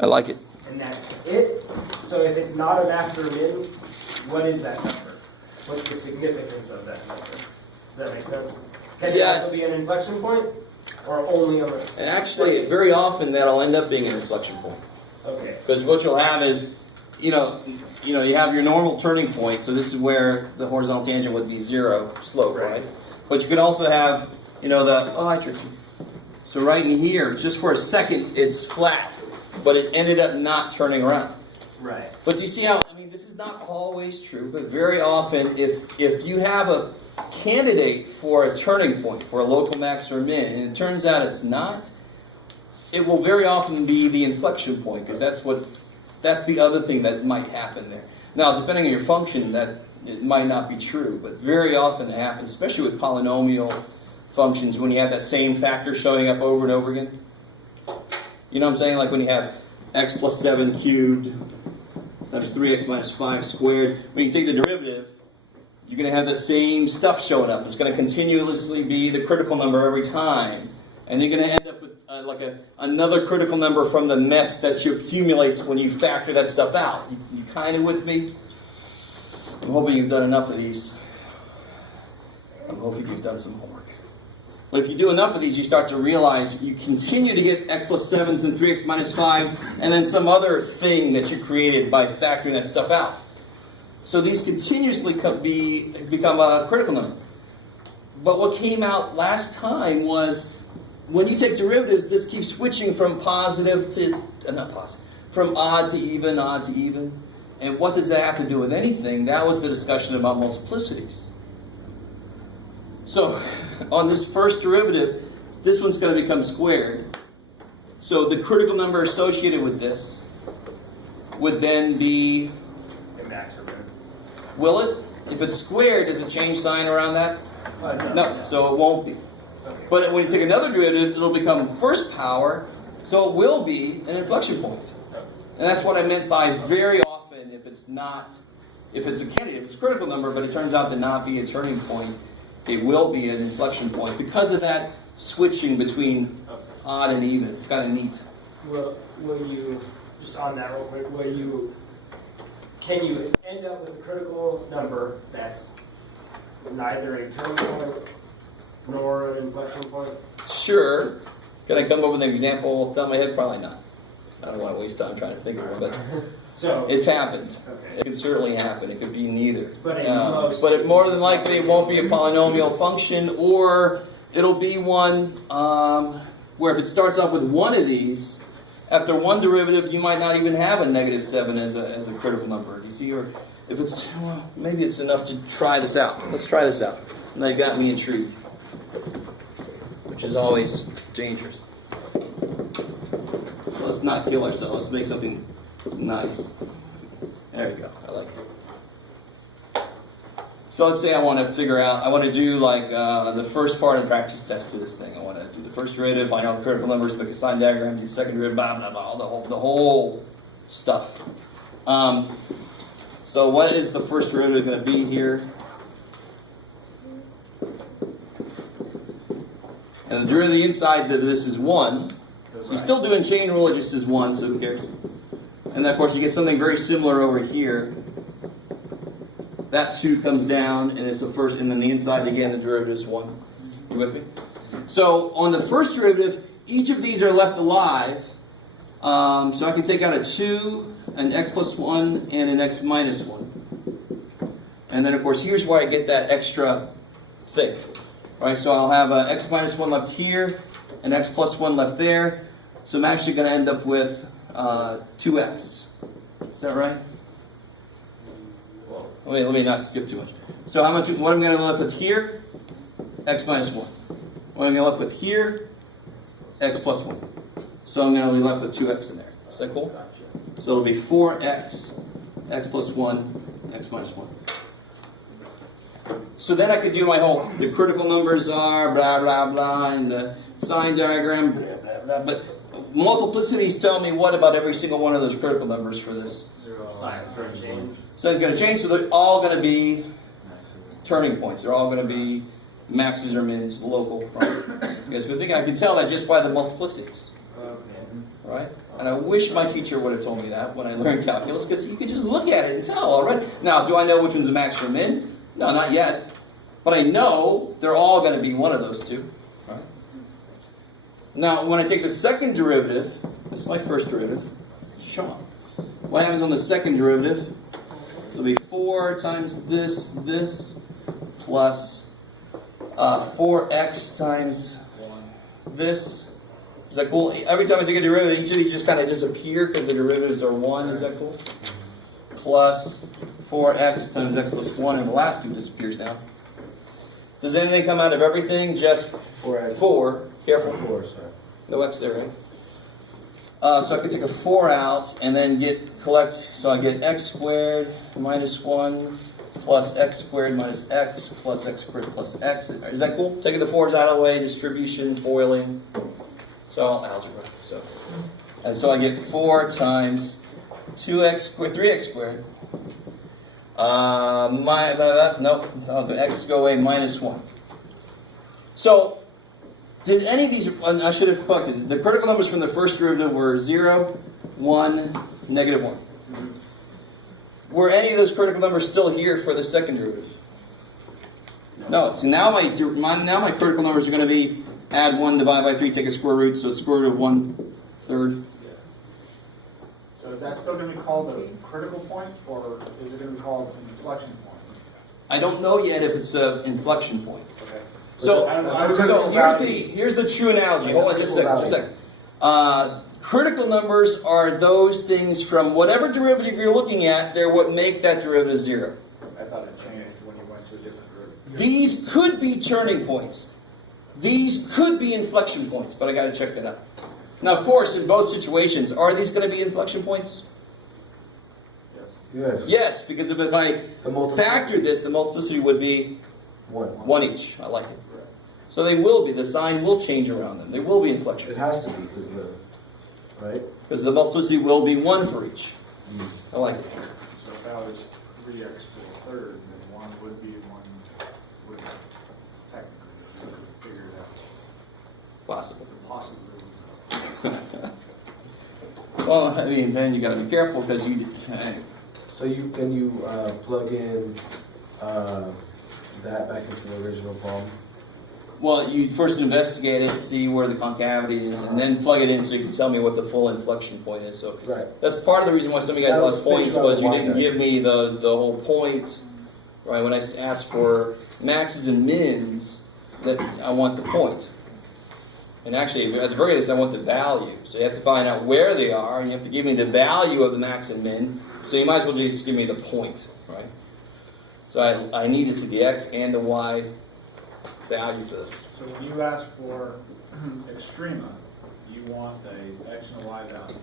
I like it. And that's it. So if it's not a max or a min, what is that number? What's the significance of that number? Does that make sense? Can it also be an inflection point? Or only on the... Actually, very often that'll end up being an inflection point. Okay. Because what you'll have is, you have your normal turning point, so this is where the horizontal tangent would be 0 slope, right? But you could also have, hi Trixie. So right in here, just for a second, it's flat, but it ended up not turning around. Right. But do you see how, this is not always true, but very often, if you have a candidate for a turning point, for a local max or min, and it turns out it's not, it will very often be the inflection point, because that's the other thing that might happen there. Now, depending on your function, that it might not be true, but very often it happens, especially with polynomial functions, when you have that same factor showing up over and over again. You know what I'm saying? Like when you have x plus 7 cubed, times 3x minus 5 squared. When you take the derivative, you're going to have the same stuff showing up. It's going to continuously be the critical number every time. And you're going to end up with another critical number from the mess that you accumulates when you factor that stuff out. You kind of with me? I'm hoping you've done enough of these. I'm hoping you've done some homework. But if you do enough of these, you start to realize you continue to get x plus 7s and 3x minus 5s, and then some other thing that you created by factoring that stuff out. So these continuously become a critical number. But what came out last time was, when you take derivatives, this keeps switching from positive to, not positive, from odd to even, odd to even. And what does that have to do with anything? That was the discussion about multiplicities. So, on this first derivative, this one's going to become squared. So the critical number associated with this would then be... a max or min. Will it? If it's squared, does it change sign around that? No, so it won't be. Okay. But when you take another derivative, it'll become first power, so it will be an inflection point. And that's what I meant by very often, if it's a candidate, if it's a critical number, but it turns out to not be a turning point, it will be an inflection point because of that switching between odd and even. It's kind of neat. Will you, just on that real quick, can you end up with a critical number that's neither a turning point nor an inflection point? Sure. Can I come up with an example off the top of my head? Probably not. I don't want to waste time trying to think of one, but so it's happened. Okay. It could certainly happen. It could be neither. But More than likely it won't be a polynomial function, or it'll be one where if it starts off with one of these, after one derivative you might not even have a negative 7 as a critical number. Do you see? Or if it's, maybe it's enough to try this out. Let's try this out. And that got me intrigued, which is always dangerous. So let's not kill ourselves. Let's make something nice. There we go. I like it. So let's say I want to do like the first part of the practice test to this thing. I want to do the first derivative, find out the critical numbers, make a sign diagram, do the second derivative, blah, blah, blah, the whole stuff. So what is the first derivative going to be here? And the derivative inside of this is 1. So you're still doing chain rule, it just is 1, so who cares? And then, of course, you get something very similar over here. That 2 comes down, and it's the first, and then the inside, again, the derivative is 1. You with me? So on the first derivative, each of these are left alive. So I can take out a 2, an x plus 1, and an x minus 1. And then, of course, here's where I get that extra thing. All right, so I'll have x minus 1 left here, and x plus 1 left there. So I'm actually going to end up with 2x. Is that right? Let me not skip too much. So what am I going to be left with here? X minus 1. What am I going to be left with here? X plus 1. So I'm going to be left with 2x in there. Is that cool? So it'll be 4x, x plus 1, x minus 1. So then I could do the critical numbers are blah, blah, blah, and the sign diagram, blah, blah, blah. But multiplicities tell me what about every single one of those critical numbers for this? Sign's going to change. Sign's going to change, so they're all going to be turning points. They're all going to be maxes or mins, local. Right? You guys with me? I can tell that just by the multiplicities. Okay. Right? And I wish my teacher would have told me that when I learned calculus, because you could just look at it and tell already. Now, do I know which one's the max or min? No, not yet. But I know they're all going to be one of those two. Right? Now, when I take the second derivative, this is my first derivative, Sean. What happens on the second derivative? So it'll be 4 times this, plus 4x times this. Is that cool? Every time I take a derivative, each of these just kind of disappear because the derivatives are 1. Is that cool? Plus 4x times x plus 1, and the last two disappears now. Does anything come out of everything? Just 4. Careful. 4, sorry. No x there, right? So I can take a 4 out and then collect. So I get x squared minus 1 plus x squared minus x plus x squared plus x. Is that cool? Taking the 4's out of the way, distribution, FOILing. So algebra. And so I get 4 times 2x squared, 3x squared. I'll do x go away, minus 1. So, did any of these, I should have collected, the critical numbers from the first derivative were 0, 1, negative 1. Were any of those critical numbers still here for the second derivative? No. So now my critical numbers are going to be add 1, divide by 3, take a square root, so square root of 1/3. So is that still going to be called a critical point, or is it going to be called an inflection point? I don't know yet if it's an inflection point. Okay. So here's the true analogy. Hold on just a second. Critical numbers are those things from whatever derivative you're looking at, they're what make that derivative 0. I thought it changed when you went to a different derivative. These could be turning points. These could be inflection points, but I got to check that out. Now, of course, in both situations, are these going to be inflection points? Yes. Yes, because if I factor this, the multiplicity would be 1 each. I like it. So they will be. The sign will change around them. They will be inflection. It has to be, right? Because the multiplicity will be 1 for each. I like it. So if that was 3x to the third, then 1 would be 1 would technically, you could figure it out. Possible. Possibly. Well, I mean, then you got to be careful because you. So you plug in that back into the original problem? Well, you first investigate it, see where the concavity is, and then plug it in so you can tell me what the full inflection point is. So that's part of the reason why some of you guys lost points was you didn't give me the whole point, right? When I asked for maxes and mins, that I want the point. And actually, at the very least, I want the value. So you have to find out where they are, and you have to give me the value of the max and min. So you might as well just give me the point, right? So I need to see the x and the y value for this. So when you ask for extrema, you want a x and a y value.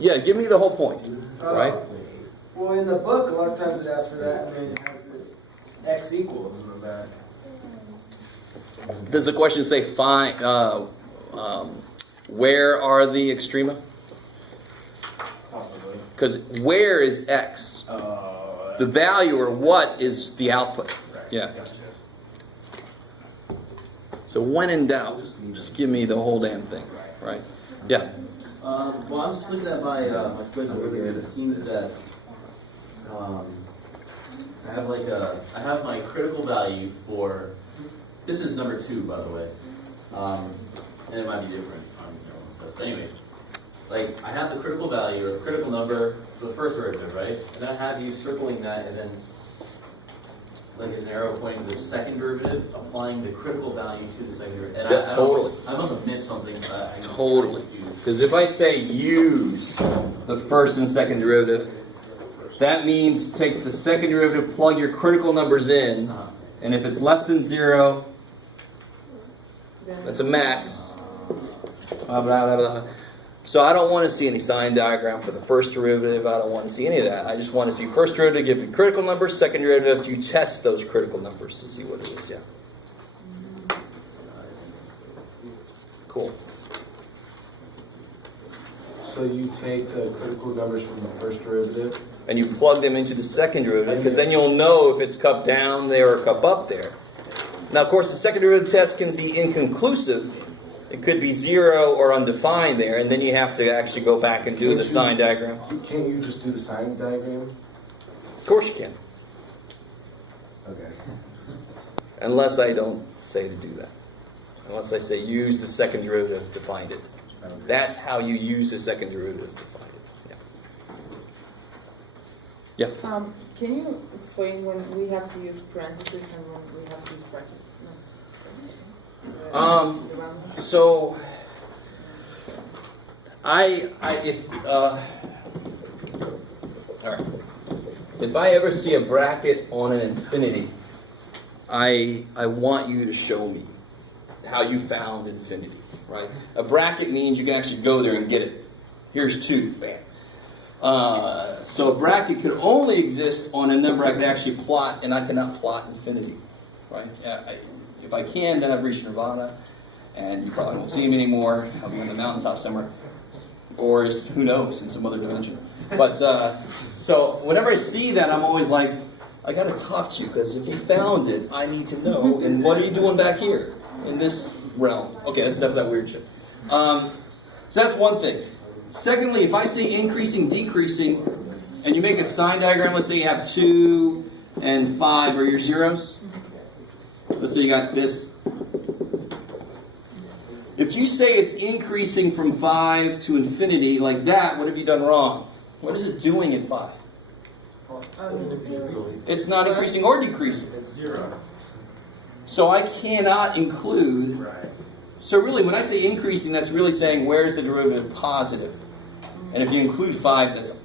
Yeah, give me the whole point, right? Well, in the book, a lot of times it asks for that, and then it has the x equals or that. Does the question say find where are the extrema? Possibly. Because where is x? The value or what is the output? Right. Yeah. So when in doubt, just give me the whole damn thing, right? Yeah. Well, I'm just looking at my quiz over here, and it seems that I have my critical value for. This is number 2, by the way, and it might be different on but anyways, like I have the critical value or critical number for the first derivative, right? And I have you circling that, and then like there's an arrow pointing to the second derivative, applying the critical value to the second derivative. And Yeah, totally. I must have missed something. Totally. Because if I say use the first and second derivative, that means take the second derivative, plug your critical numbers in, and if it's less than 0, that's a max. So I don't want to see any sign diagram for the first derivative. I don't want to see any of that. I just want to see first derivative give you critical numbers, second derivative you test those critical numbers to see what it is. Yeah. Cool. So you take the critical numbers from the first derivative? And you plug them into the second derivative, because then you'll know if it's cup down there or cup up there. Now, of course, the second derivative test can be inconclusive, It could be 0 or undefined there, and then you have to actually go back and do the sign diagram. Can't you just do the sign diagram? Of course you can, Okay. unless I don't say to do that. Unless I say use the second derivative to find it. Okay. That's how you use the second derivative to find it. Yeah. Yeah. Can you explain when we have to use parentheses and when we have to use bracket? No. So all right. If I ever see a bracket on an infinity, I want you to show me how you found infinity, right? A bracket means you can actually go there and get it. Here's 2, bam. So a bracket could only exist on a number I can actually plot, and I cannot plot infinity, right? If I can, then I've reached nirvana, and you probably won't see him anymore. I'll be on the mountaintop somewhere, or who knows, in some other dimension. But so whenever I see that, I'm always like, I got to talk to you, because if you found it, I need to know. And what are you doing back here in this realm? Okay, that's enough of that weird shit. So that's one thing. Secondly, if I say increasing, decreasing, and you make a sign diagram, let's say you have 2 and 5 are your zeros. Let's say you got this. If you say it's increasing from 5 to infinity like that, what have you done wrong? What is it doing at 5? It's not increasing or decreasing. It's 0. So I cannot include. Right. So really, when I say increasing, that's really saying where's the derivative positive? And if you include 5, that's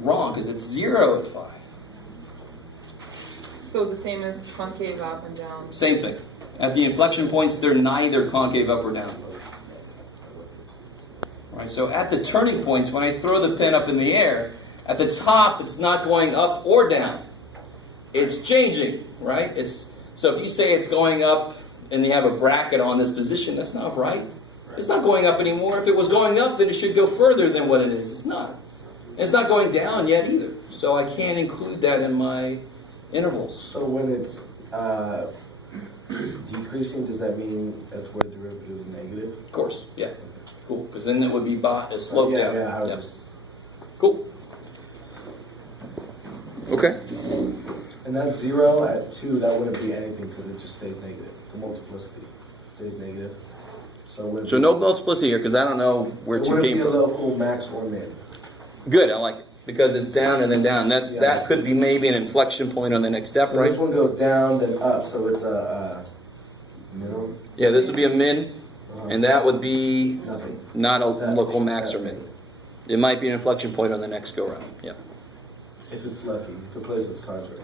wrong, because it's 0 at 5. So the same as concave up and down. Same thing. At the inflection points, they're neither concave up or down. Right, so at the turning points, when I throw the pen up in the air, at the top, it's not going up or down. It's changing, right? So if you say it's going up and you have a bracket on this position, that's not right. It's not going up anymore. If it was going up, then it should go further than what it is. It's not. And it's not going down yet either. So I can't include that in my intervals. So when it's decreasing, does that mean that's where the derivative is negative? Of course, yeah. Cool, because then it would be a slope down. Yeah, Yep. Cool. Okay. And that 0 at 2, that wouldn't be anything because it just stays negative. The multiplicity stays negative. So No multiplicity here because I don't know where 2 came from. It wouldn't be a local max or min. Good, I like it. Because it's down and then down. That could be maybe an inflection point on the next step, So right? this one goes down, then up, so it's a middle. Yeah, this would be a min, and that would be Nothing. not a local max or min. It might be an inflection point on the next go round. Yeah. If it's lucky, if it plays its cards right.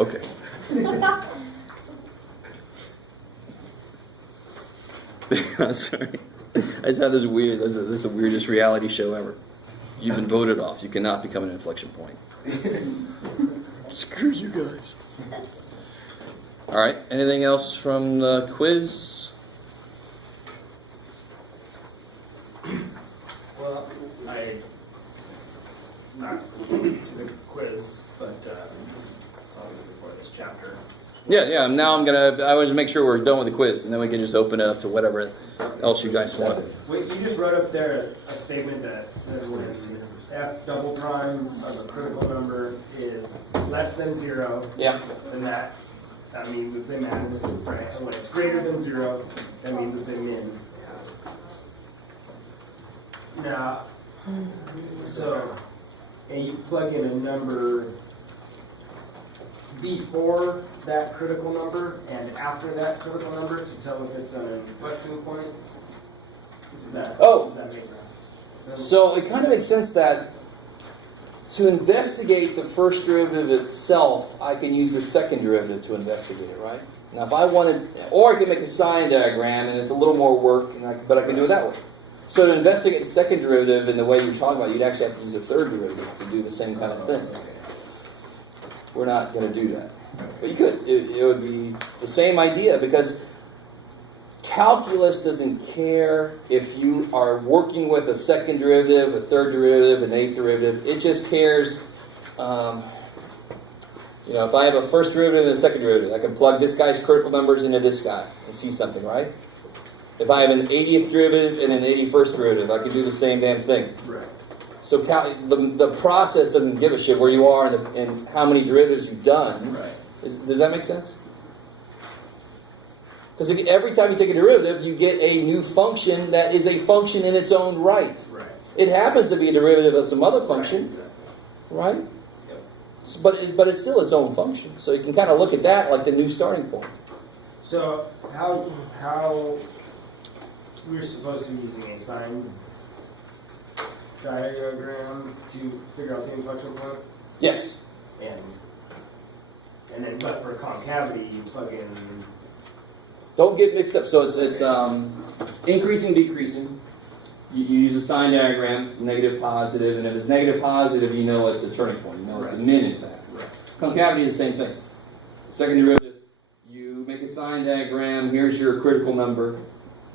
Okay. I'm sorry. I just thought this is weird. This is the weirdest reality show ever. You've been voted off. You cannot become an inflection point. Screw you guys. All right. Anything else from the quiz? Well, not specific to the quiz, but obviously for this chapter. Yeah. Now I want to make sure we're done with the quiz, and then we can just open it up to whatever else you guys want. Wait, you just wrote up there a statement that says when f double prime of a critical number is less than 0, Yeah. then that means it's a max, right? And when it's greater than 0, that means it's a min. Now, so, and you plug in a number before that critical number and after that critical number to tell if it's an inflection point. Does that make sense? So it kind of makes sense that to investigate the first derivative itself, I can use the second derivative to investigate it, right? Now, if I wanted, or I can make a sign diagram, and it's a little more work, but I can do it that way. So to investigate the second derivative in the way you're talking about, you'd actually have to use a third derivative to do the same kind of thing. We're not going to do that. But you could. It would be the same idea, because calculus doesn't care if you are working with a second derivative, a third derivative, an eighth derivative. It just cares. You know, if I have a first derivative and a second derivative, I can plug this guy's critical numbers into this guy and see something, right? If I have an 80th derivative and an 81st derivative, I can do the same damn thing. Right. So the process doesn't give a shit where you are and how many derivatives you've done. Right. Does that make sense? Because every time you take a derivative, you get a new function that is a function in its own right. Right. It happens to be a derivative of some other function, right? Yep. But it's still its own function. So you can kind of look at that like the new starting point. So how we're supposed to be using a sign diagram to figure out the inflection point? Yes. And then, but for concavity, you plug in. Don't get mixed up. So it's increasing, decreasing. You use a sign diagram, negative, positive, and if it's negative, positive, you know it's a turning point. You know it's a min, in fact. Right. Concavity is the same thing. Second derivative, you make a sign diagram. Here's your critical number.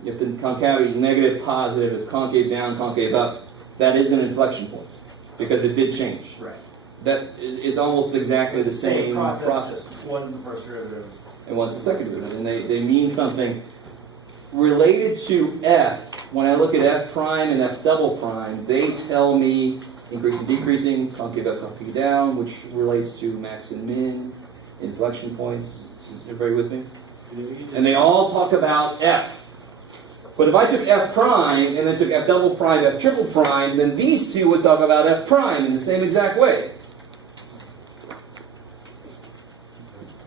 If the concavity negative, positive is concave down, concave up, that is an inflection point because it did change. Right. That is almost exactly the same process. One's the first derivative. And one's the second derivative. And they mean something related to f. When I look at f prime and f double prime, they tell me increasing, decreasing, concave up, concave down, which relates to max and min, inflection points. Is everybody with me? And they all talk about f. But if I took f prime and then took f double prime, f triple prime, then these two would talk about f prime in the same exact way.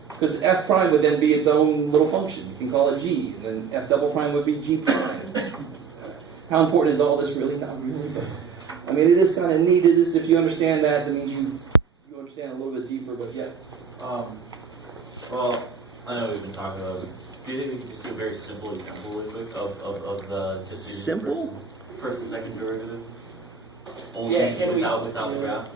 Because f prime would then be its own little function. You can call it g, and then f double prime would be g prime. How important is all this really? Not really, but I mean, it is kind of neat. It is, if you understand that, that means you understand a little bit deeper, but yeah. Well, I know we've been talking about it. Do you think we can just do a very simple example real quick of the just using Simple? first and second derivative? Only Yeah, without the graph?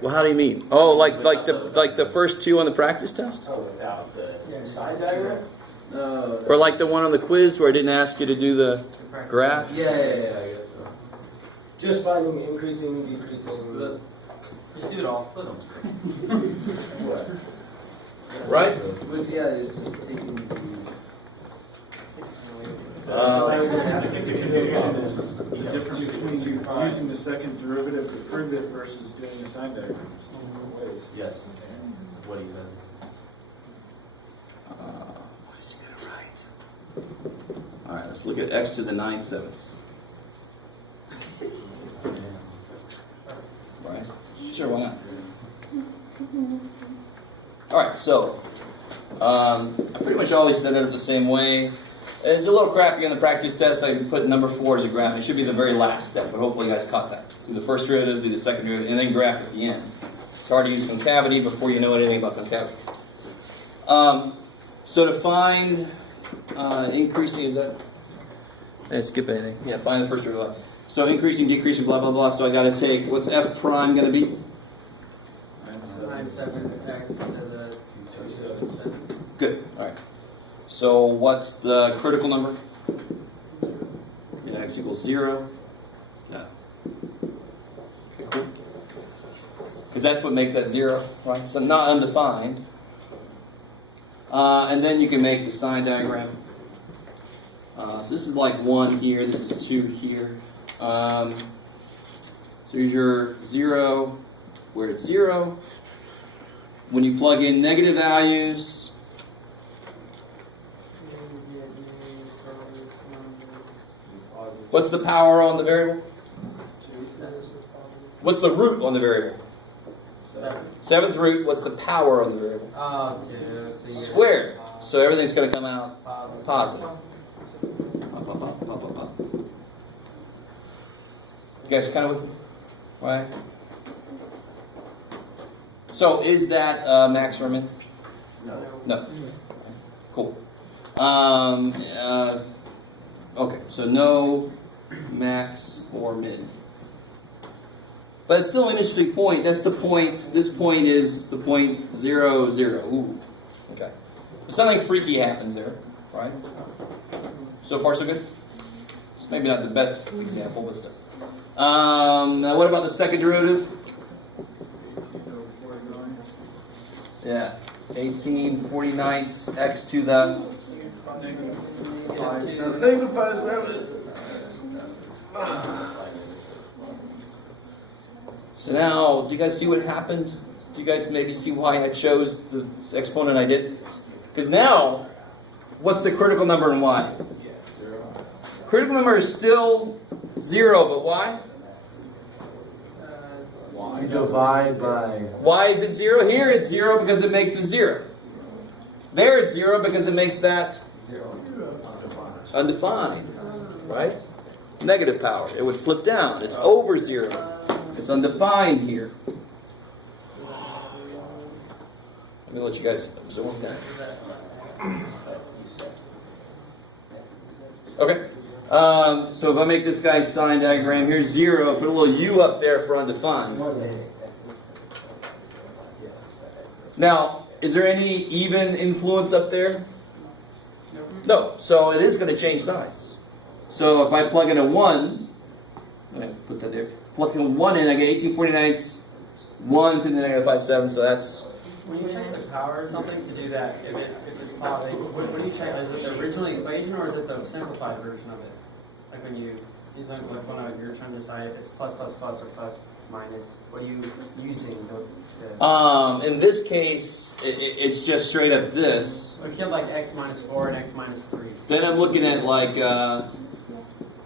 Well, how do you mean? Oh, like the first two on the practice test, Oh, without the sign diagram? No. or like the one on the quiz where I didn't ask you to do the graph. Yeah, I guess so. Just finding increasing, decreasing. Just do it all. Flip them. What? Right? But yeah, it's just taking The difference between using the second derivative to prove it versus doing the sign diagram. yes, what he said. What is he going to write? All right, let's look at x to the 9/7. Right? Sure, why not? All right, so I pretty much always set it up the same way. It's a little crappy on the practice test. I put number 4 as a graph. It should be the very last step, but hopefully you guys caught that. Do the first derivative, do the second derivative, and then graph at the end. It's hard to use concavity before you know anything about concavity. So to find increasing, is that? Skip anything. Yeah, find the first derivative. So increasing, decreasing, blah, blah, blah. So I got to take, what's f prime going to be? 9/7 x to the 2/7. Good. All right. So what's the critical number? Yeah, x equals 0. Yeah. Okay, cool. Because that's what makes that 0, right? So not undefined. And then you can make the sign diagram. So this is like 1 here. This is 2 here. So here's your 0, where it's 0. When you plug in negative values, what's the power on the variable? What's the root on the variable? 7th root. What's the power on the variable? 2. Squared. So everything's going to come out positive. You guys kind of with me? Right? So is that max or min? No. Cool. Okay, so no max or min. But it's still an interesting point. That's the point. This point is the point 0, 0. Ooh. Okay. Something freaky happens there, right? So far, so good? It's maybe not the best example, but still. Now what about the second derivative? Yeah. 1849 x to the Negative 5/7. So now, do you guys see what happened? Do you guys maybe see why I chose the exponent I did? Because now, what's the critical number in y? Critical number is still 0, but why? You divide by. Why is it 0? Here it's 0 because it makes a 0. There it's 0 because it makes that undefined, right? Negative power. It would flip down. It's over 0. It's undefined here. Let me let you guys absorb that. Okay. So if I make this guy's sign diagram, here's 0. Put a little u up there for undefined. Now, is there any even influence up there? No. So it is going to change signs. So if I plug in a 1, put that there. Plug in 1 in, I get 1849's 1 to the negative 5/7. So that's. When you check the power or something to do that, if it's plotting, what do you check? Is it the original equation or is it the simplified version of it? Like when you're trying to decide if it's plus or plus minus, what are you using? In this case, it's just straight up this. If you have like x minus 4 and x minus 3. Then I'm looking at like,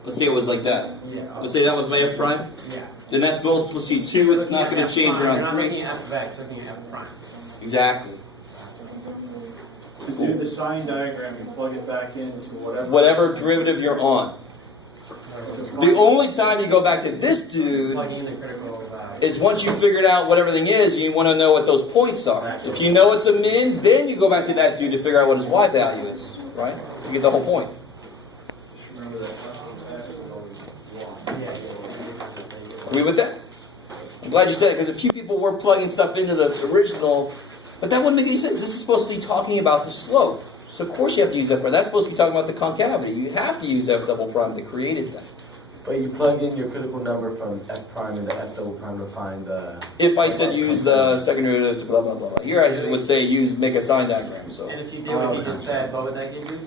let's say it was like that. Yeah. Let's say that was my f prime. Yeah. Then that's multiplicity 2. It's not going to change You're around not 3. looking at f of x, you're looking at f prime. Exactly. To do the sign diagram, you plug it back into Whatever derivative you're on. The only time you go back to this dude Plugging in the critical value. is once you figured out what everything is, and you want to know what those points are. If you know it's a min, then you go back to that dude to figure out what his y value is. Right? You get the whole point. Remember that Agree with that? I'm glad you said it, because a few people were plugging stuff into the original, but that wouldn't make any sense. This is supposed to be talking about the slope. So of course you have to use f prime. That's supposed to be talking about the concavity. You have to use f double prime to create that. But you plug in your critical number from f prime into f double prime to find the. If I said use the second derivative to blah blah blah blah. Here I would say make a sign diagram. So And if you did what he just said, what would that give you?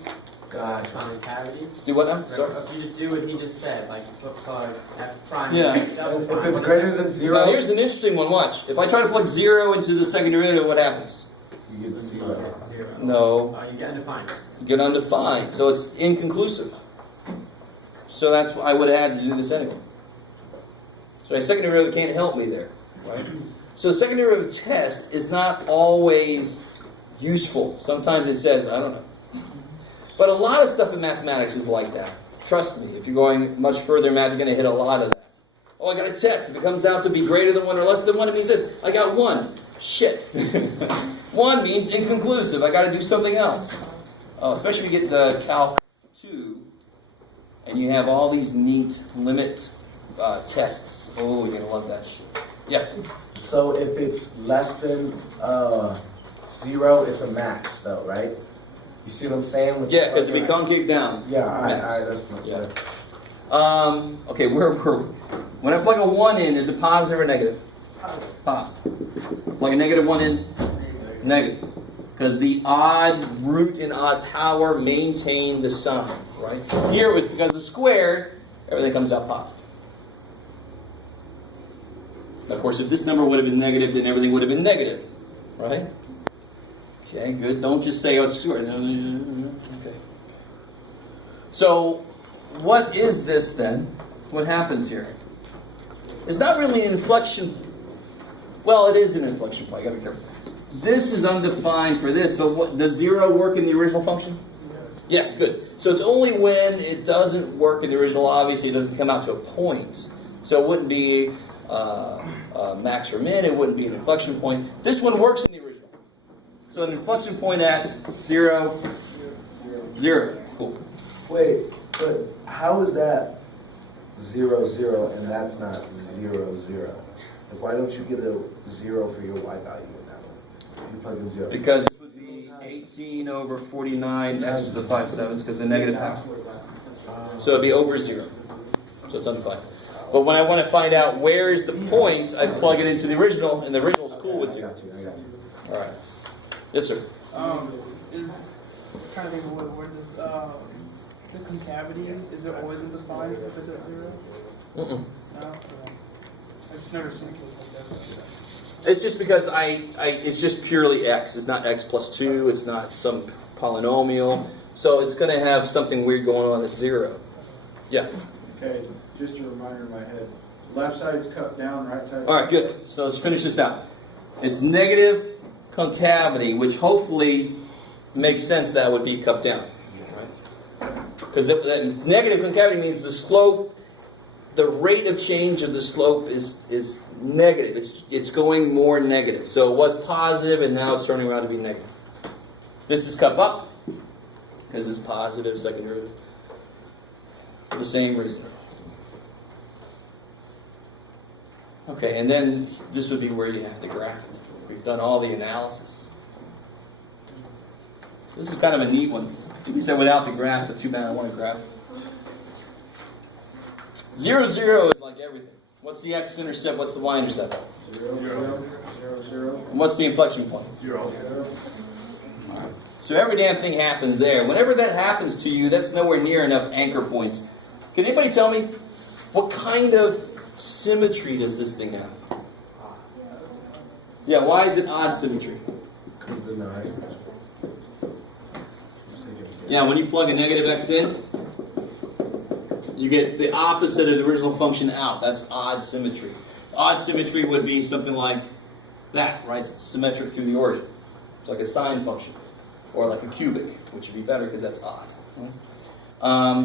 Gotcha. Concavity? do what now? Sorry. If you just do what he just said, like plug f prime, Yeah. double If prime, it's what greater is than Now 0, here's an interesting one. Watch. If I try to plug 0 into the second derivative, what happens? you get that? 0. You get 0. No. You get undefined. You get undefined. So it's inconclusive. So that's why I would have had to do this anyway. So a second derivative can't help me there, right? So the second derivative test is not always useful. Sometimes it says, I don't know. But a lot of stuff in mathematics is like that. Trust me, if you're going much further in math, you're going to hit a lot of that. Oh, I got a test. If it comes out to be greater than 1 or less than 1, it means this. I got 1. Shit. 1 means inconclusive. I got to do something else. Oh, especially if you get the Calc 2, and you have all these neat limit tests. Oh, you're going to love that shit. Yeah. So if it's less than 0, it's a max, though, right? You see what I'm saying? Yeah, because it'd be concave down. Yeah, all right, Max. that's much Yeah. better. Okay, where were we? When I plug a 1 in, is it positive or negative? Positive. Plug a negative 1 in? Negative. Because the odd root and odd power maintain the sign, right? Here it was because of squared, everything comes out positive. Of course, if this number would have been negative, then everything would have been negative, right? Okay, good. Don't just say, oh, it's squared. Okay. So, what is this then? What happens here? It's not really an inflection. Well, it is an inflection point. You gotta be careful. This is undefined for this, but does 0 work in the original function? Yes, good. So it's only when it doesn't work in the original, obviously it doesn't come out to a point. So it wouldn't be max or min, it wouldn't be an inflection point. This one works in the original. So an inflection point at 0, 0. Cool. Wait, but how is that 0, 0, and that's not 0, 0? Like, why don't you get a 0 for your y value in that one? You plug in 0. Because it would be 18 over 49 x to the 5/7 because the negative power. So it'd be over 0. So it's undefined. But when I want to find out where is the point, I plug it into the original, and the original is cool with 0. I got you. All right. Yes, sir. Is trying to think of what word this the concavity is it always at the 5 if it's at 0? Mm-mm. No. Okay. I've just never seen a case like that. It's just because it's just purely x. It's not x plus 2. It's not some polynomial. So it's going to have something weird going on at 0. Yeah. Okay, just a reminder in my head. Left side's cut down, right side. All right, good. So let's finish this out. It's negative concavity, which hopefully makes sense that would be cut down. Because that negative concavity means the slope, the rate of change of the slope is negative. It's going more negative. So it was positive, and now it's turning around to be negative. This is cup up, because it's positive second derivative. For the same reason. Okay, and then this would be where you have to graph it. We've done all the analysis. This is kind of a neat one. You said without the graph, but too bad I want to graph it. 0, 0 is like everything. What's the x-intercept? What's the y-intercept? 0, 0, 0, 0. And what's the inflection point? 0. Alright. So every damn thing happens there. Whenever that happens to you, that's nowhere near enough anchor points. Can anybody tell me what kind of symmetry does this thing have? Yeah, why is it odd symmetry? Because the 9. Yeah, when you plug a negative x in, you get the opposite of the original function out. That's odd symmetry. Odd symmetry would be something like that, right? It's symmetric through the origin. It's like a sine function. Or like a cubic, which would be better because that's odd. I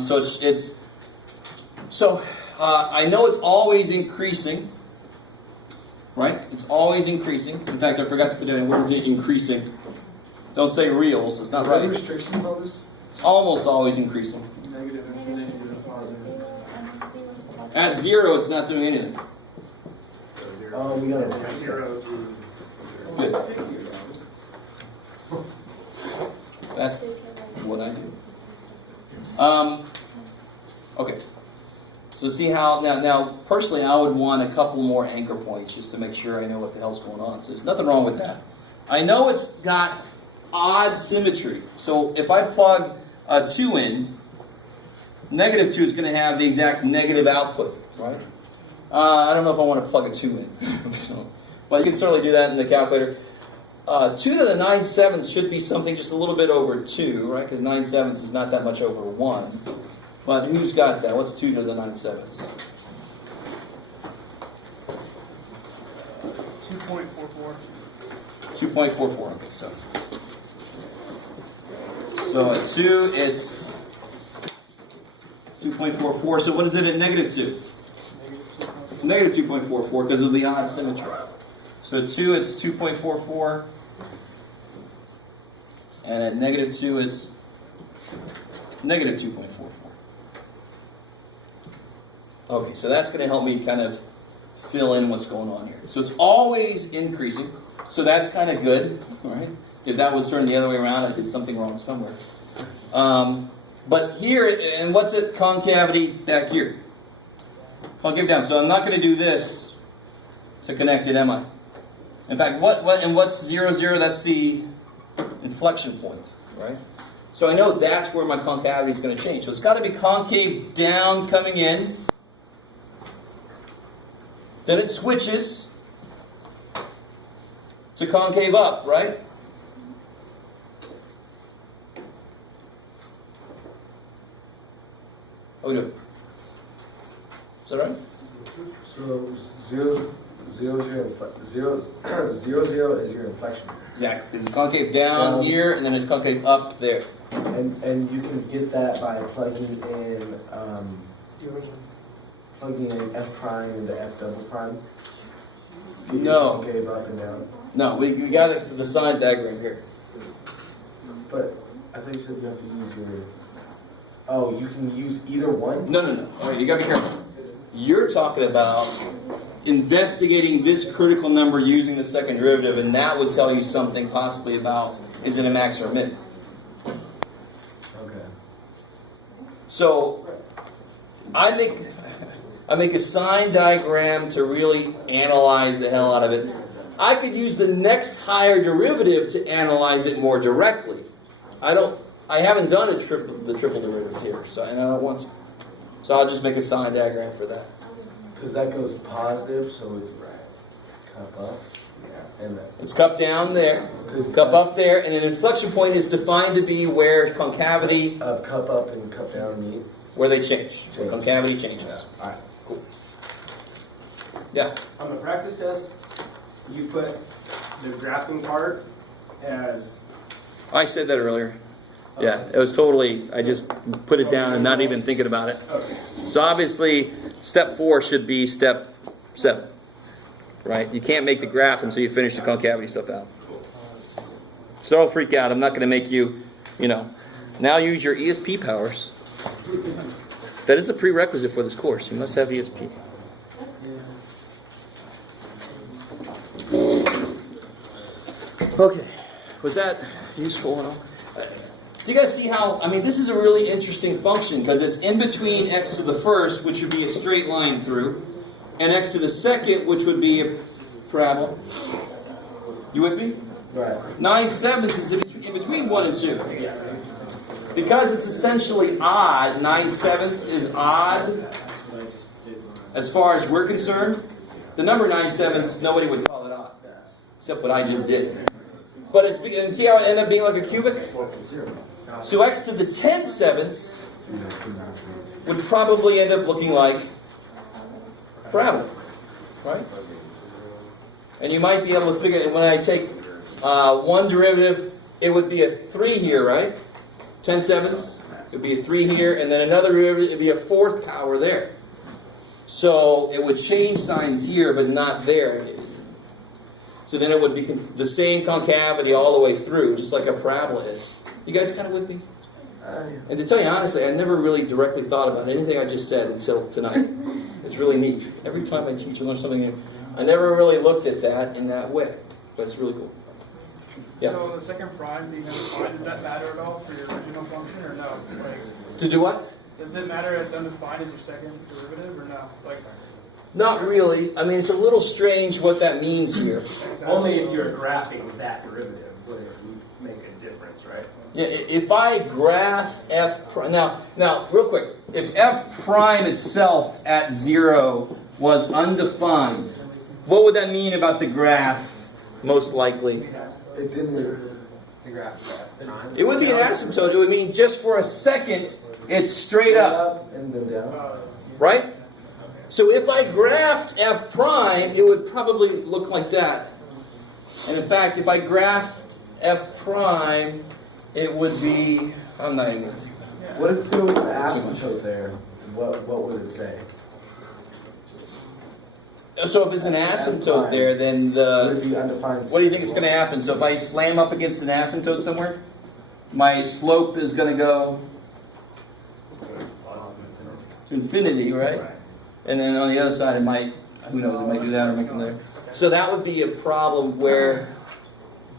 know it's always increasing, right? It's always increasing. In fact, I forgot to put it in. Where is it increasing? Don't say reals. It's not right. Restrictions on this? It's almost always increasing. Negative infinity to positive. At 0, it's not doing anything. We got a 0 to Good. That's what I do. Okay. So see how now personally I would want a couple more anchor points just to make sure I know what the hell's going on. So there's nothing wrong with that. I know it's got odd symmetry. So if I plug a 2 in, negative 2 is going to have the exact negative output, right? I don't know if I want to plug a 2 in. But you can certainly do that in the calculator. 2 to the 9/7 should be something just a little bit over 2, right? Because 9/7 is not that much over 1. But who's got that? What's 2 to the 9/7? 2.44. 2.44. Okay, so at 2, it's 2.44. So what is it at negative 2? Negative 2.44 because of the odd symmetry. So at 2, it's 2.44. And at negative 2, it's negative 2.44. Okay, so that's going to help me kind of fill in what's going on here. So it's always increasing. So that's kind of good, right? If that was turned the other way around, I did something wrong somewhere. But here, and what's it? Concavity back here. Concave down. So I'm not going to do this to connect it, am I? In fact, what's 0, 0? That's the inflection point, right? So I know that's where my concavity is going to change. So it's got to be concave down coming in. Then it switches to concave up, right? How we doing? Is that right? So 0, 0, 0 is your inflection. Exactly. It's concave down here, and then it's concave up there. And you can get that by plugging in f prime into f double prime. No. Concave up and down. No, we got it for the sign diagram here. But I think you said you have to use your. Oh, you can use either one? No. All right, you got to be careful. You're talking about investigating this critical number using the second derivative, and that would tell you something possibly about is it a max or a min. Okay. So I make a sign diagram to really analyze the hell out of it. I could use the next higher derivative to analyze it more directly. I haven't done the triple derivative here, and I don't want to. So I'll just make a sign diagram for that. Because that goes positive, so it's cup up. And it's cup down there, cup up there, and an inflection point is defined to be where concavity of cup up and cup down meet. Where they change. Where concavity changes. Yeah. All right. Cool. Yeah. On the practice test, you put the grafting part as... I said that earlier. Yeah, it was totally, I just put it down and not even thinking about it. Okay. So obviously, step 4 should be step 7. Right? You can't make the graph until you finish the concavity stuff out. So don't freak out. I'm not going to make you, now use your ESP powers. That is a prerequisite for this course. You must have ESP. Okay. Was that useful at all? Do you guys see how, this is a really interesting function because it's in between x to the first, which would be a straight line through, and x to the second, which would be a parabola. You with me? Right. 9/7 is in between 1 and 2. Because it's essentially odd, 9/7 is odd as far as we're concerned. The number 9/7, nobody would call it odd, except what I just did. But and see how it ended up being like a cubic? So x to the 10/7 would probably end up looking like parabola, right? And you might be able to figure it when I take one derivative, it would be a 3 here, right? 10/7 it would be a 3 here, and then another derivative, it would be a 4th power there. So it would change signs here, but not there. So then it would be the same concavity all the way through, just like a parabola is. You guys kind of with me? And to tell you honestly, I never really directly thought about anything I just said until tonight. It's really neat. Every time I teach and learn something new, I never really looked at that in that way. But it's really cool. Yeah. So the second prime being undefined, does that matter at all for your original function or no? To do what? Does it matter if it's undefined as your second derivative or no? Not really. It's a little strange what that means here. Only if you're graphing that derivative would it make a difference, right? Yeah, if I graph f prime, now real quick, if f prime itself at 0 was undefined, what would that mean about the graph, most likely? It didn't. It would be an asymptote. It would mean just for a second, it's straight up. And then down. Right? So if I graphed f prime, it would probably look like that. And in fact, if I graphed f prime, it would be, I'm not even. What if there was an asymptote there? What would it say? So if there's an asymptote there, then Would it be undefined? what do you think is going to happen? So if I slam up against an asymptote somewhere, my slope is going to go to infinity, right? And then on the other side, it might, who knows, it might do that or make them there. So that would be a problem where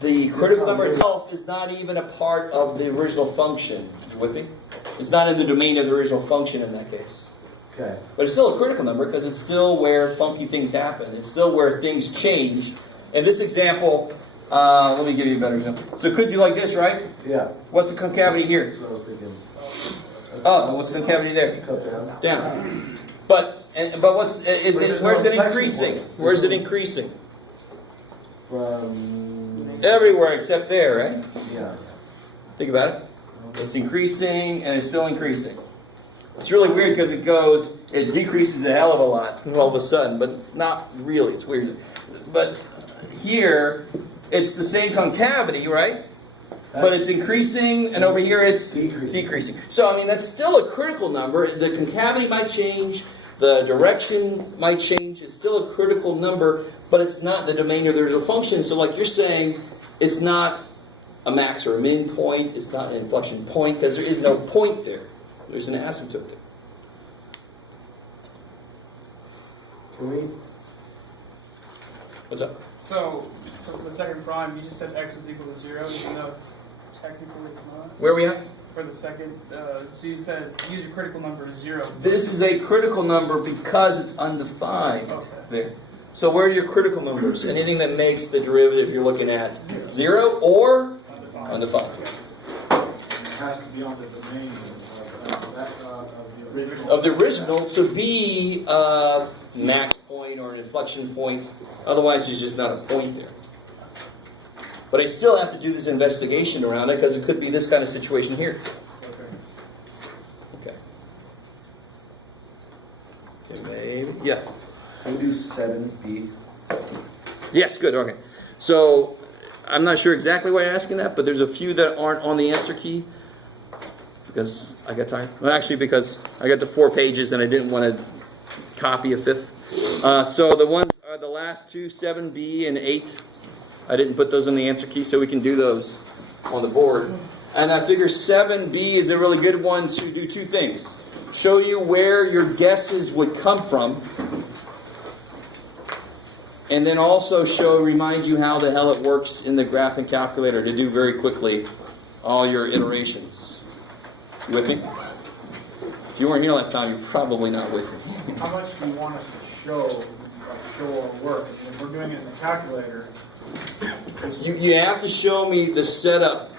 the critical number itself is not even a part of the original function. You with me? It's not in the domain of the original function in that case. Okay. But it's still a critical number because it's still where funky things happen. It's still where things change. In this example, let me give you a better example. So it could do like this, right? Yeah. What's the concavity here? That's what I was thinking. Oh, what's the concavity there? Cup down. Down. But what's is it? Where's it increasing? Where's it increasing? From Everywhere except there, right? yeah. Think about it. It's increasing and it's still increasing. It's really weird because it decreases a hell of a lot all of a sudden, but not really. It's weird. But here, it's the same concavity, right? But it's increasing, and over here it's decreasing. So, that's still a critical number. The concavity might change. The direction might change. It's still a critical number, but it's not the domain of the original function. So like you're saying, it's not a max or a min point. It's not an inflection point because there is no point there. There's an asymptote there. Can we? What's up? So for the second prime, you just said x was equal to 0, even though technically it's not. Where are we at? For the second, so you said use your critical number as 0. This is a critical number because it's undefined. Okay. There. So where are your critical numbers? Anything that makes the derivative you're looking at 0 or undefined. It has to be on the domain of the original. Of the original to be a max point or an inflection point. Otherwise, there's just not a point there. But I still have to do this investigation around it because it could be this kind of situation here. Okay. Okay, maybe. Yeah. Can we do 7b? Yes, good. Okay. So I'm not sure exactly why you're asking that, but there's a few that aren't on the answer key because I got time. Well, actually, because I got the 4 pages and I didn't want to copy a 5th. So the ones are the last two, 7b and 8. I didn't put those on the answer key, so we can do those on the board. And I figure 7b is a really good one to do 2 things. Show you where your guesses would come from. And then also remind you how the hell it works in the graphing calculator to do very quickly all your iterations. You with me? If you weren't here last time, you're probably not with me. How much do you want us to show our work? And if we're doing it in the calculator, You have to show me the setup.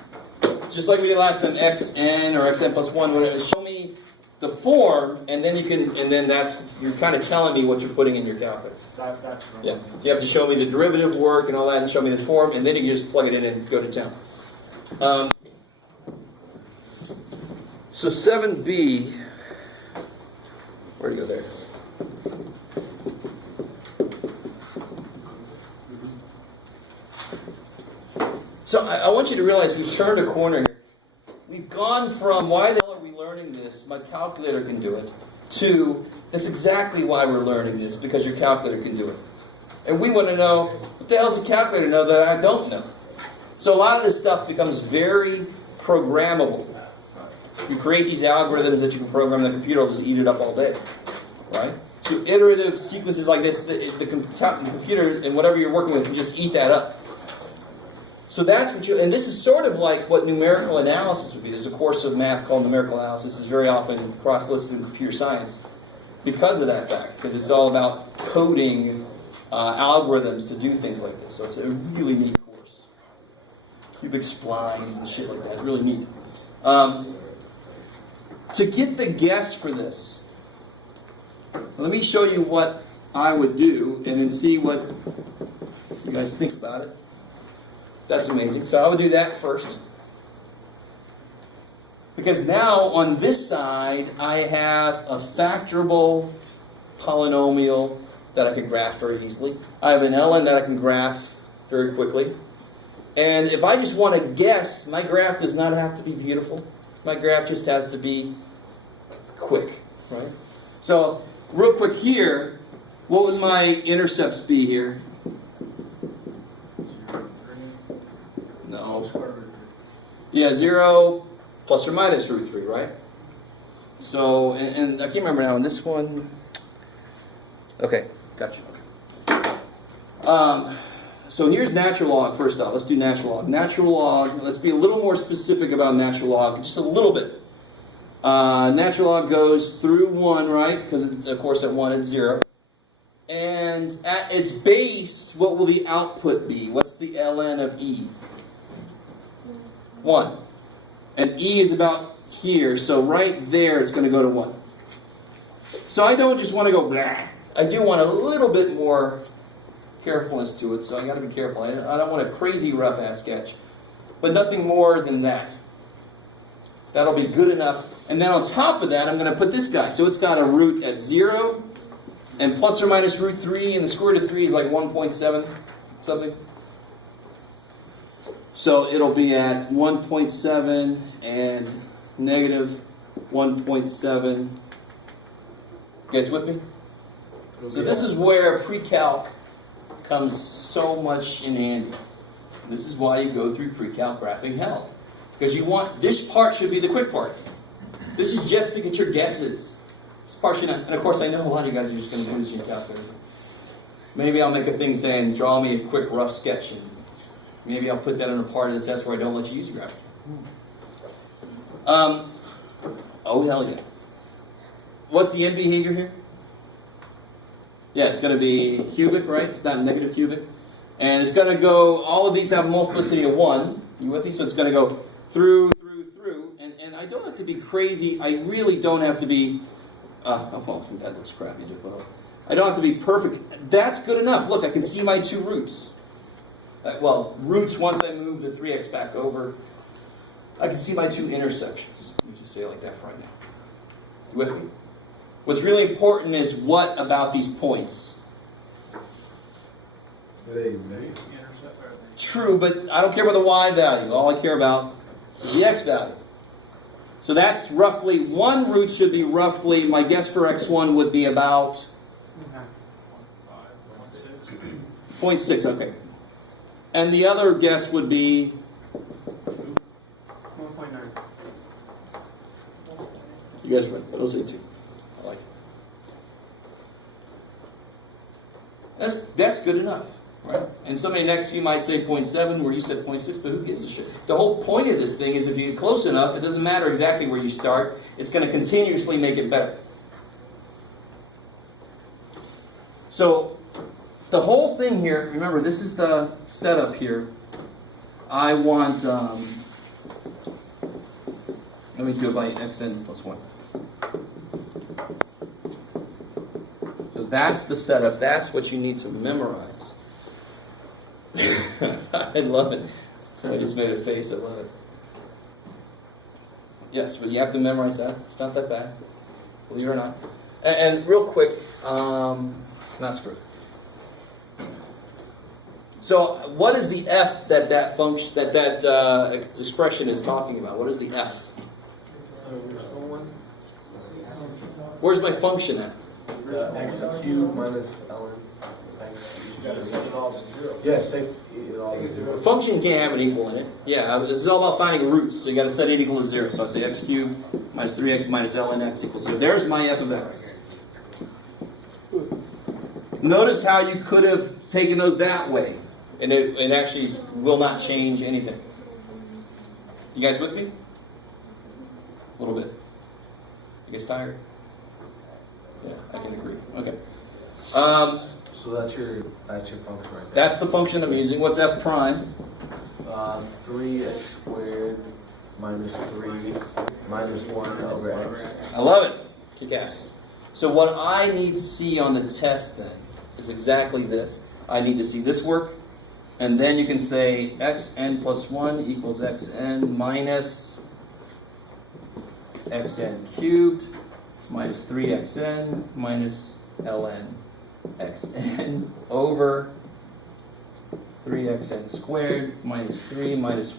Just like we did last time, xn or xn plus 1, whatever. Show me the form, and then you're kind of telling me what you're putting in your calculator. that's Yeah, you have to show me the derivative work and all that, and show me the form, and then you can just plug it in and go to town. So 7b, where'd it go? There it is. So I want you to realize we've turned a corner here. We've gone from, why the hell are we learning this? My calculator can do it, to, that's exactly why we're learning this, because your calculator can do it. And we want to know, what the hell does a calculator know that I don't know? So a lot of this stuff becomes very programmable. You create these algorithms that you can program, the computer will just eat it up all day, right? So iterative sequences like this, the computer and whatever you're working with can just eat that up. So that's what and this is sort of like what numerical analysis would be. There's a course of math called numerical analysis. It's very often cross-listed in computer science because of that fact, because it's all about coding algorithms to do things like this. So it's a really neat course. Cubic splines and shit like that. It's really neat. To get the guess for this, let me show you what I would do and then see what you guys think about it. That's amazing. So I would do that first. Because now on this side, I have a factorable polynomial that I can graph very easily. I have an ln that I can graph very quickly. And if I just want to guess, my graph does not have to be beautiful. My graph just has to be quick, right? So real quick here, what would my intercepts be here? No. Yeah, 0 plus or minus root 3, right? So, and I can't remember now, in this one. Okay, gotcha. So here's natural log first off. Let's do natural log. Natural log, let's be a little more specific about natural log, just a little bit. Natural log goes through 1, right? Because, of course, at 1 it's 0. And at its base, what will the output be? What's the ln of e? 1. And e is about here, so right there it's going to go to 1. So I don't just want to go blah. I do want a little bit more carefulness to it, so I got to be careful. I don't want a crazy rough-ass sketch, but nothing more than that. That'll be good enough. And then on top of that, I'm going to put this guy. So it's got a root at 0, and plus or minus root 3, and the square root of 3 is like 1.7 something. So it'll be at 1.7 and negative 1.7. You guys with me? So this is where pre-calc comes so much in handy. This is why you go through pre-calc graphing hell. Because you want, this part should be the quick part. This is just to get your guesses. This part should not, and of course I know a lot of you guys are just going to do this in your calculator. Maybe I'll make a thing saying, draw me a quick rough sketch. And maybe I'll put that in a part of the test where I don't let you use your graph. Oh, hell yeah. What's the end behavior here? Yeah, it's going to be cubic, right? It's not negative cubic. And it's going to go, all of these have a multiplicity of 1. You with me? So it's going to go through. And I don't have to be crazy. I really don't have to be, well, that looks crappy, but I don't have to be perfect. That's good enough. Look, I can see my 2 roots. Well, roots once I move the 3x back over. I can see my 2 intersections. Let me just say it like that for right now. You with me? What's really important is what about these points? True, but I don't care about the y value. All I care about is the x value. So that's roughly, one root should be roughly, my guess for x1 would be about 0.6, okay. And the other guess would be 1.9. You guys right. Those are 2. I like it. That's good enough, right? And somebody next to you might say 0.7 where you said 0.6, but who gives a shit? The whole point of this thing is if you get close enough, it doesn't matter exactly where you start. It's going to continuously make it better. So the whole thing here, remember this is the setup here. I want, let me do it by xn plus 1. So that's the setup. That's what you need to memorize. I love it. Somebody just made a face. I love it. Yes, but you have to memorize that. It's not that bad. Believe it or not. And real quick, not screw. So what is the f that function that expression is talking about? What is the f? Where's my function at? X cubed minus ln x. You gotta set it all to 0. Yes, set it all to 0. A function can't have an equal in it. Yeah, this is all about finding roots. So you got to set it equal to 0. So I say x cubed minus 3x minus ln x equals 0. There's my f of x. Notice how you could have taken those that way, and it actually will not change anything. You guys with me? A little bit. You guys tired? Yeah, I can agree. Okay. So that's your function right there. That's the function I'm using. What's f prime? 3x squared minus 3 minus 1 over x. I love it. Kick ass. So what I need to see on the test then is exactly this. I need to see this work, and then you can say xn plus 1 equals xn minus xn cubed minus 3xn minus ln xn over 3xn squared minus 3 minus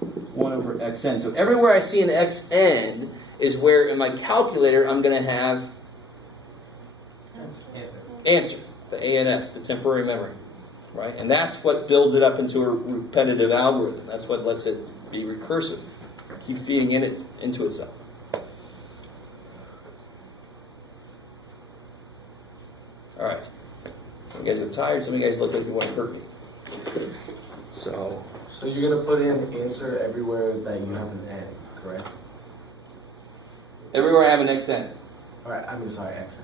1 over xn. So everywhere I see an xn is where in my calculator I'm going to have answer, the ANS, the temporary memory, right? And that's what builds it up into a repetitive algorithm. That's what lets it be recursive, keep feeding into itself. All right. You guys are tired. Some of you guys look like you want to hurt me. So you're going to put in answer everywhere that you have an n, correct? everywhere I have an xn. All right, I'm sorry, xn.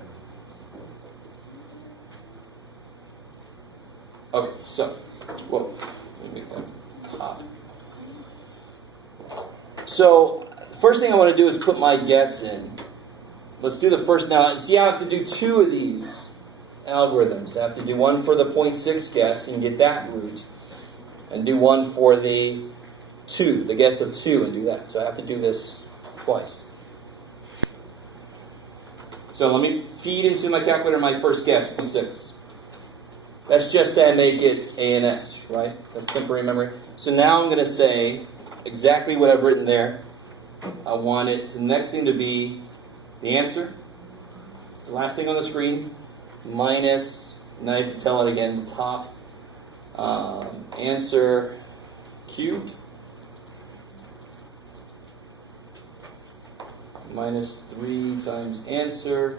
Okay, so, whoa, let me make that hot. So, first thing I want to do is put my guess in. Let's do the first now. See, I have to do two of these algorithms. I have to do one for the 0.6 guess and get that root, and do one for the 2, the guess of 2, and do that. So I have to do this twice. So let me feed into my calculator my first guess, 0.6. That's just to make it ANS, right? That's temporary memory. So now I'm going to say exactly what I've written there. I want it to the next thing to be the answer, the last thing on the screen, minus, now you have to tell it again, the top, answer cubed, minus 3 times answer,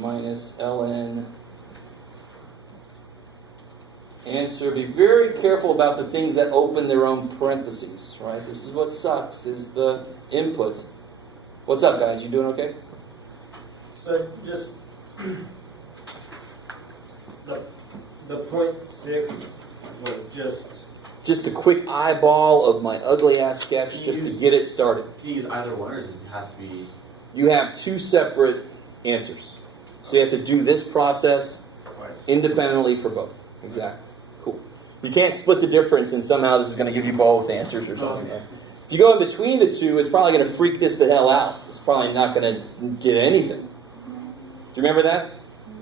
minus ln answer. Be very careful about the things that open their own parentheses, right? This is what sucks, is the input. What's up, guys? You doing okay? So just The 0.6 was Just a quick eyeball of my ugly ass sketch just to get it started. Can you use either one, or it has to be? You have two separate answers. So you have to do this process independently for both. Exactly. Cool. You can't split the difference and somehow this is going to give you both answers or something. If you go in between the two, it's probably going to freak this the hell out. It's probably not going to get anything. Do you remember that?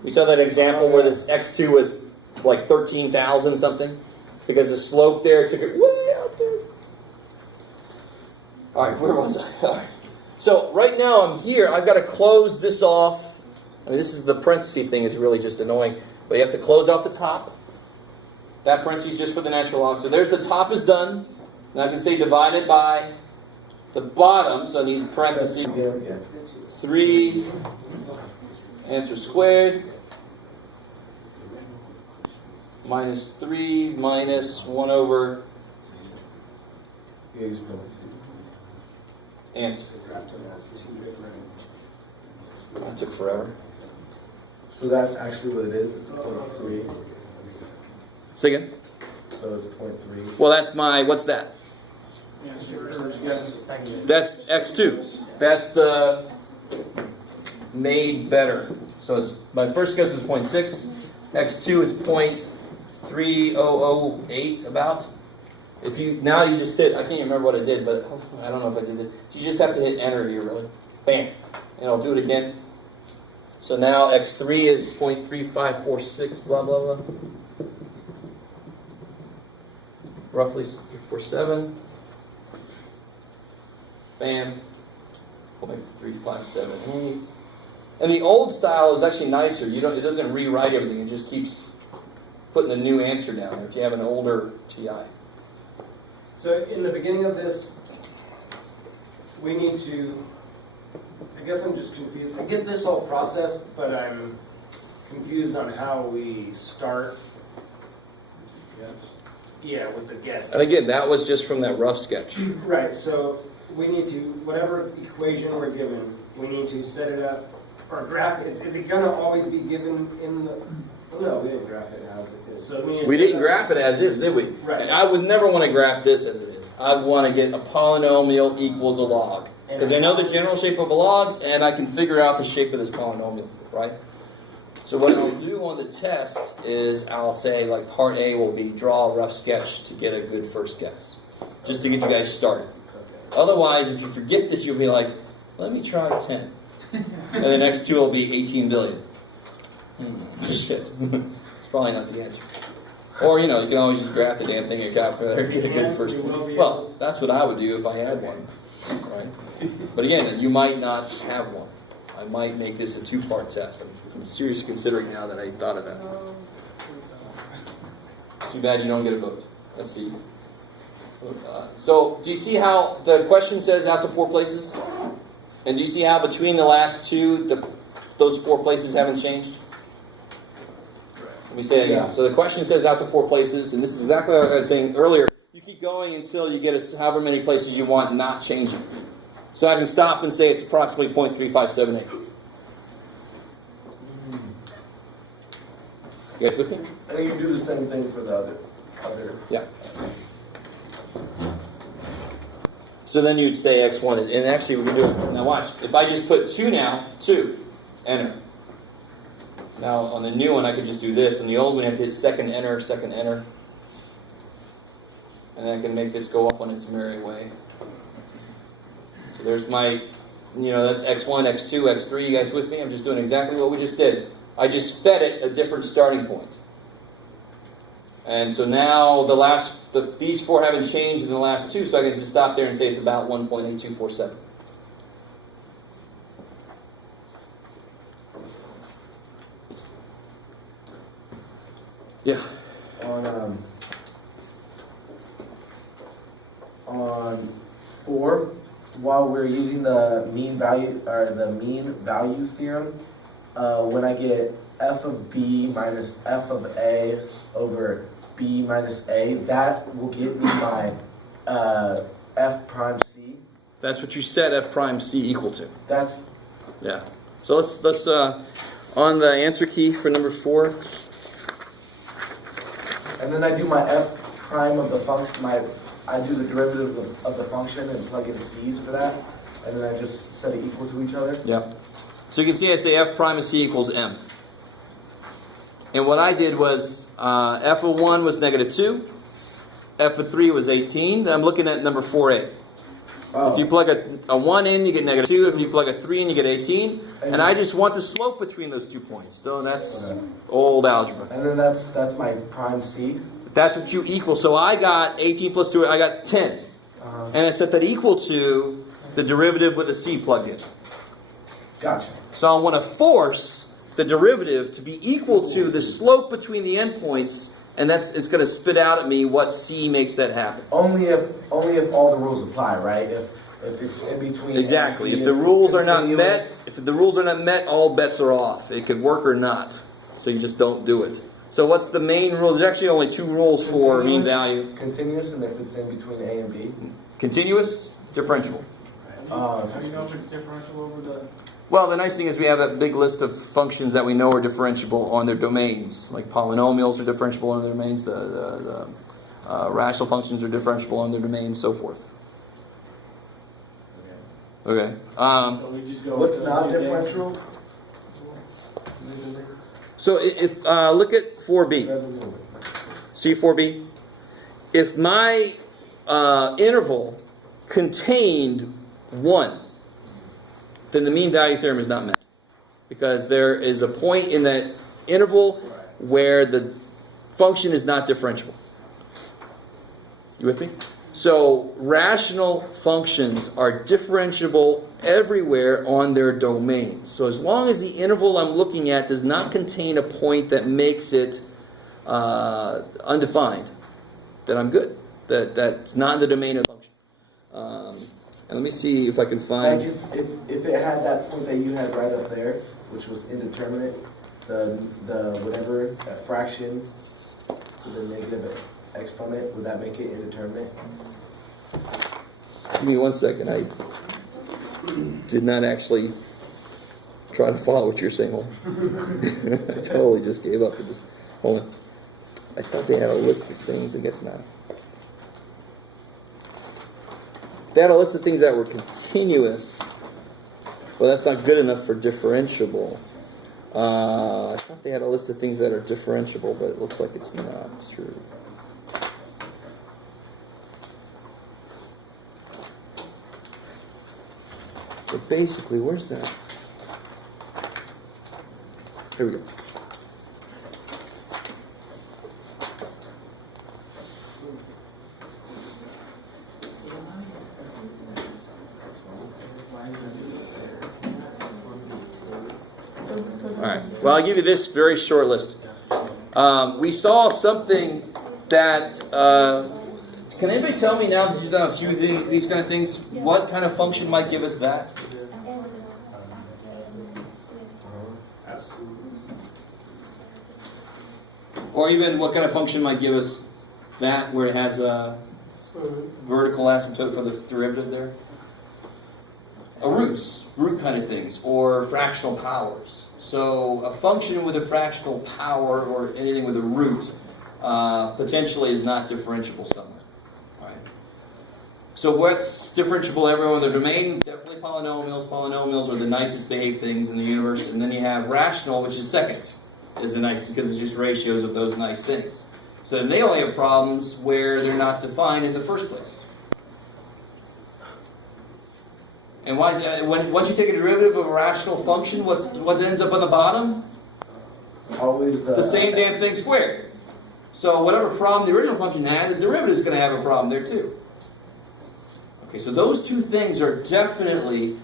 We saw that example where this x2 was like 13,000 something because the slope there took it way out there. All right, where was I? All right. So right now I'm here. I've got to close this off. I mean, this is the parenthesis thing is really just annoying, but you have to close off the top. That parenthesis is just for the natural log. So there's the top is done. Now I can say divided by the bottom, so I need parentheses. 3 answer squared minus 3 minus 1 over answer. That took forever. So that's actually what it is. It's 0.3. Say again? So it's 0.3. Well, that's my, what's that? That's x2. That's the made better. So it's my first guess is 0.6. x2 is 0.3008 about. If you now you just hit, I can't even remember what I did, but I don't know if I did it. You just have to hit enter here, really. Bam. And I'll do it again. So now x3 is 0.3546, blah, blah, blah. Roughly 347. Bam. 0.3578. And the old style is actually nicer. It doesn't rewrite everything. It just keeps putting a new answer down there if you have an older TI. So in the beginning of this, we need to, I guess I'm just confused. I get this whole process, but I'm confused on how we start. Yeah, with the guess. And again, that was just from that rough sketch. Right, so we need to, whatever equation we're given, we need to set it up, or graph it. Is it going to always be given in the, well, no, we didn't graph it as it is. So we didn't graph it as is, did we? Right. I would never want to graph this as it is. I want to get a polynomial equals a log. Because I know the general shape of a log, and I can figure out the shape of this polynomial, right? So what I'll do on the test is I'll say, like, part A will be draw a rough sketch to get a good first guess. Just to get you guys started. Otherwise, if you forget this, you'll be like, let me try 10. And the next two will be 18 billion. Shit. It's probably not the answer. Or, you can always just graph the damn thing and calculator, get a good first one. Well, that's what I would do if I had one. Right? But again, you might not have one. I might make this a 2-part test. I'm seriously considering now that I thought of that. Too bad you don't get a vote. Let's see. So, do you see how the question says out to 4 places? And do you see how between the last two, those 4 places haven't changed? Let me say it again. So the question says out to 4 places, and this is exactly what I was saying earlier. You keep going until you get however many places you want, not changing. So I can stop and say it's approximately 0.3578. You guys with me? And you can do the same thing for the other. Yeah. So then you'd say x1 is, and actually we can do it. Now watch. If I just put 2 now, 2, enter. Now on the new one I could just do this. On the old one I have to hit second enter. And I can make this go off on its merry way. So there's my, that's x1, x2, x3. You guys with me? I'm just doing exactly what we just did. I just fed it a different starting point. And so now these 4 haven't changed in the last 2, so I can just stop there and say it's about 1.8247. Yeah. On 4, while we're using the mean value theorem, when I get f of b minus f of a over b minus a, that will give me my f prime c. That's what you set f prime c equal to. That's Yeah. So let's on the answer key for number 4. And then I do my f prime of the function, I do the derivative of the function and plug in c's for that, and then I just set it equal to each other. Yep. So you can see I say f prime of c equals m. And what I did was f of 1 was -2, f of 3 was 18. Then I'm looking at number 4a. Oh. If you plug a 1 in, you get -2. If you plug a 3 in, you get 18. And I just want the slope between those 2 points. So that's old algebra. And then that's my prime c. That's what you equal. So I got 18 plus 2, I got 10. And I set that equal to the derivative with a c plugged in. Gotcha. So I want to force the derivative to be equal to the slope between the endpoints, and it's going to spit out at me what c makes that happen. Only if all the rules apply, right? If it's in between. Exactly. A and If B, the rules are not continuous. met, all bets are off. It could work or not. So you just don't do it. So what's the main rule? There's actually only 2 rules for mean value. Continuous, and if it's in between A and B. Continuous, differentiable. How do you know if it's differential over the? Well, the nice thing is we have a big list of functions that we know are differentiable on their domains. Like polynomials are differentiable on their domains. The rational functions are differentiable on their domains, so forth. Okay. So we just go. What's with not those two differential? So if look at 4b. See 4b? If my interval contained 1, then the mean value theorem is not met. Because there is a point in that interval where the function is not differentiable. You with me? So rational functions are differentiable everywhere on their domains. So as long as the interval I'm looking at does not contain a point that makes it undefined, then I'm good. That's not in the domain of the function. And let me see if I can find... Like if it had that point that you had right up there, which was indeterminate, the whatever, that fraction to the negative exponent, would that make it indeterminate? Give me 1 second. I did not actually try to follow what you're saying. Hold on. I totally just gave up. Hold on. I thought they had a list of things. I guess not. They had a list of things that were continuous. Well, that's not good enough for differentiable. I thought they had a list of things that are differentiable, but it looks like it's not true. But basically, where's that? Here we go. Alright, well, I'll give you this very short list. We saw something that, can anybody tell me now that you've done a few of these kind of things, what kind of function might give us that? Or even what kind of function might give us that, where it has a vertical asymptote for the derivative there? Root kind of things, or fractional powers. So a function with a fractional power, or anything with a root, potentially is not differentiable somewhere. All right. So what's differentiable everywhere in the domain? Definitely polynomials. Polynomials are the nicest behaved things in the universe. And then you have rational, which is second, is the nicest, because it's just ratios of those nice things. So then they only have problems where they're not defined in the first place. And why is that? Once you take a derivative of a rational function, what ends up on the bottom? Always The same damn thing squared. So whatever problem the original function had, the derivative is going to have a problem there too. Okay, so those two things are definitely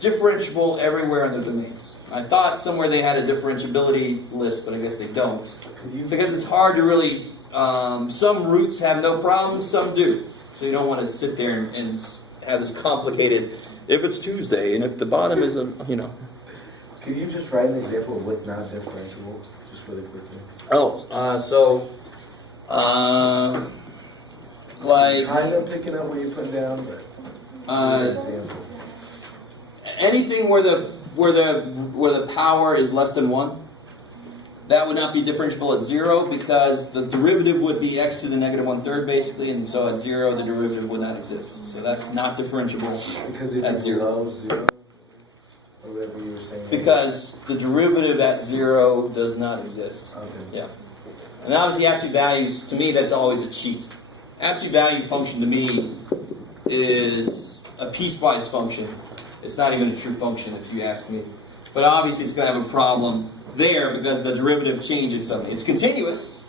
differentiable everywhere in the domains. I thought somewhere they had a differentiability list, but I guess they don't. Because it's hard to really... some roots have no problems, some do. So you don't want to sit there and have this complicated, if it's Tuesday, and if the bottom is a, Can you just write an example of what's not differentiable, just really quickly? Like... Kind of picking up what you put down, but... example. Anything where the where the power is less than 1. That would not be differentiable at 0 because the derivative would be x to the negative 1/3 basically, and so at 0 the derivative would not exist. So that's not differentiable Because it at is 0. below 0, or whatever you were saying. Because the derivative at 0 does not exist. Okay. Yeah. And obviously absolute values, to me, that's always a cheat. Absolute value function to me is a piecewise function. It's not even a true function if you ask me. But obviously it's going to have a problem there because the derivative changes suddenly. It's continuous,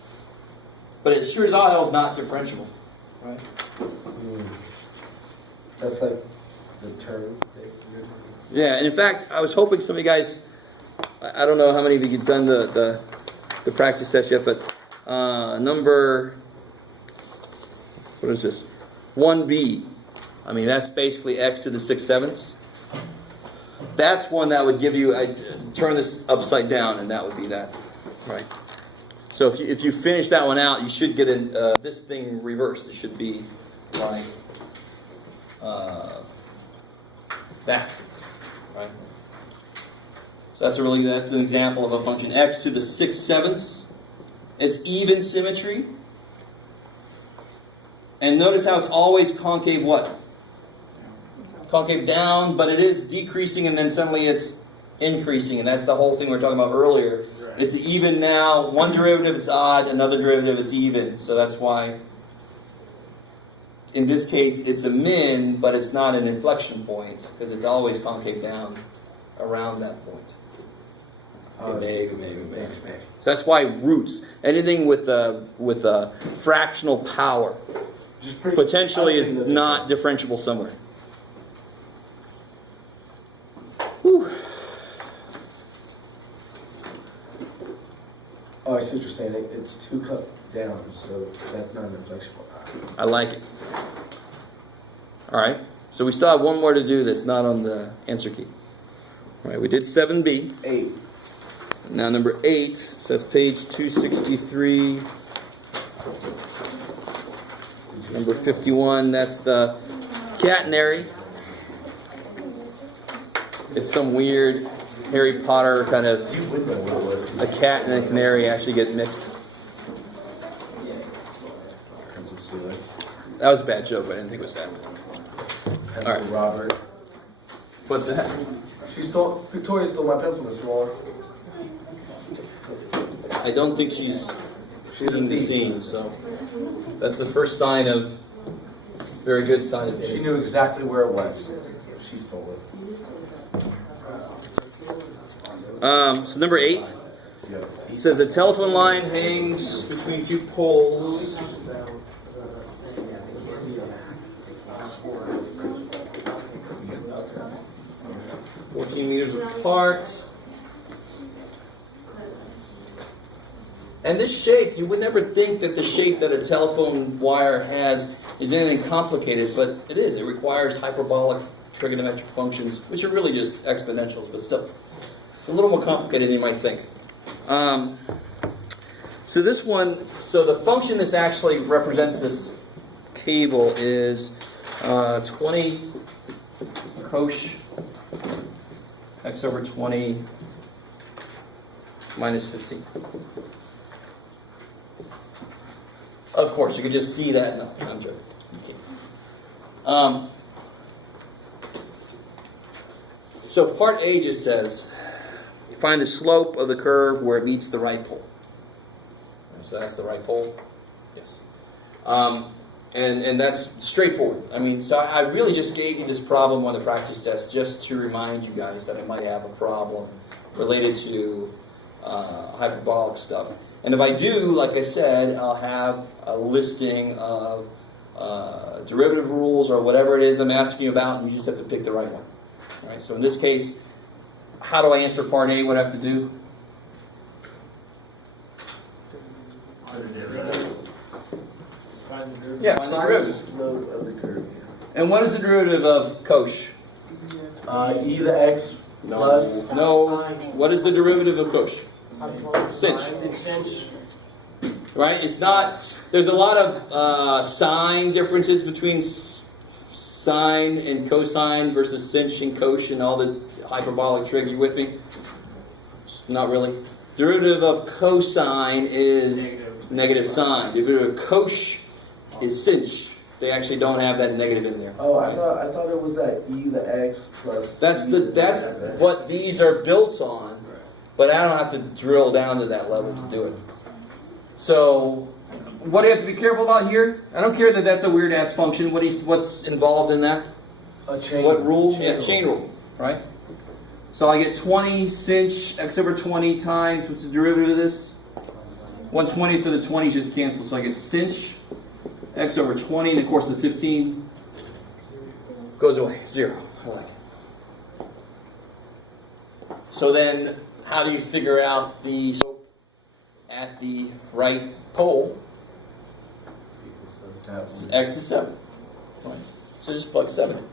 but it sure as all hell is not differentiable. Right? That's like the term. Yeah, and in fact, I was hoping some of you guys, I don't know how many of you have done the practice test yet, but number, what is this? 1b. I mean, that's basically x to the 6/7. That's one that would give you, I turn this upside down, and that would be that. Right? So if you finish that one out, you should get this thing reversed. It should be like that. Right? So that's an example of a function x to the 6/7. It's even symmetry. And notice how it's always concave what? Concave down, but it is decreasing and then suddenly it's increasing. And that's the whole thing we were talking about earlier. Right. It's even now. One derivative it's odd, another derivative it's even. So that's why in this case it's a min, but it's not an inflection point because it's always concave down around that point. Maybe. So that's why roots, anything with a fractional power, potentially is not differentiable somewhere. Whew. Oh, I see what you're saying. It's 2 cut down, so that's not an inflection point. I like it. All right. So we still have one more to do that's not on the answer key. All right. We did 7b. 8. Now number 8. So that's page 263. Number 51. That's the catenary. It's some weird Harry Potter kind of, You would know what it was. a cat and a canary actually get mixed. Pencil Sealer. That was a bad joke, but I didn't think it was that. Pencil All right. Robert. What's that? Victoria stole my pencil this morning. I don't think she's She's a in the thief. scene, so that's the first sign of, very good sign of She innocence. knew exactly where it was. She stole it. So number 8, it says a telephone line hangs between 2 poles. meters apart. And this shape, you would never think that the shape that a telephone wire has is anything complicated, but it is. It requires hyperbolic trigonometric functions, which are really just exponentials, but still. It's a little more complicated than you might think. So this one, so the function that actually represents this cable is 20 cosh x over 20 minus 15. Of course, you could just see that. No, I'm joking. You can't. So part A just says, find the slope of the curve where it meets the right pole. So that's the right pole. Yes. And that's straightforward. I mean, so I really just gave you this problem on the practice test just to remind you guys that I might have a problem related to hyperbolic stuff. And if I do, like I said, I'll have a listing of derivative rules or whatever it is I'm asking you about, and you just have to pick the right one. All right, so in this case, how do I answer part A? What I have to do? Yeah, find the derivative. Slope of the curve. And what is the derivative of cosh? E to the x plus. No. What is the derivative of cosh? Sinh. Right? It's not. There's a lot of sign differences between sine and cosine versus sinh and cosh and all the hyperbolic trig. You with me? Not really. Derivative of cosine is negative sine. Derivative of cosh is sinh. They actually don't have that negative in there. Oh, I thought it was that e the x plus. That's e that's x. what these are built on, but I don't have to drill down to that level to do it. So, what do you have to be careful about here? I don't care that that's a weird ass function. What's involved in that? A chain. What rule? Chain Chain rule, right? So I get 20 sinh x over 20 times, what's the derivative of this? 120, so the 20s just cancel. So I get sinh x over 20, and of course the 15 goes away, 0. I like it. So then, how do you figure out the slope at the right pole? X is 7. Right. So just plug 7 in.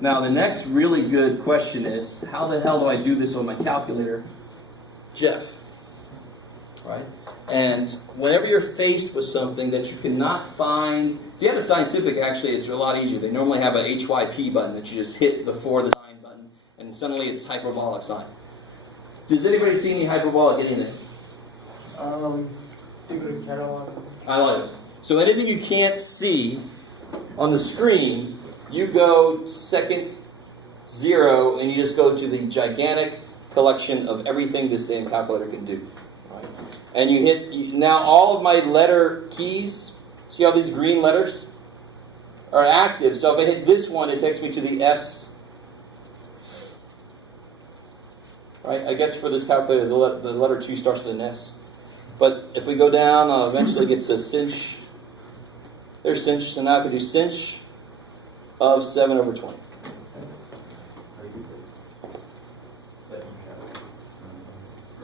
Now the next really good question is, how the hell do I do this on my calculator? Jeff. Right? And whenever you're faced with something that you cannot find, if you have a scientific, actually it's a lot easier. They normally have a HYP button that you just hit before the sine button, and suddenly it's hyperbolic sine. Does anybody see any hyperbolic anything? I like it. So anything you can't see on the screen, you go second 0, and you just go to the gigantic collection of everything this damn calculator can do. Right? And you hit, now all of my letter keys, see all these green letters? Are active. So if I hit this one, it takes me to the S. Right? I guess for this calculator, the letter 2 starts with an S. But if we go down, I'll eventually get to sinh. There's sinh, so now I can do sinh of 7 over 20.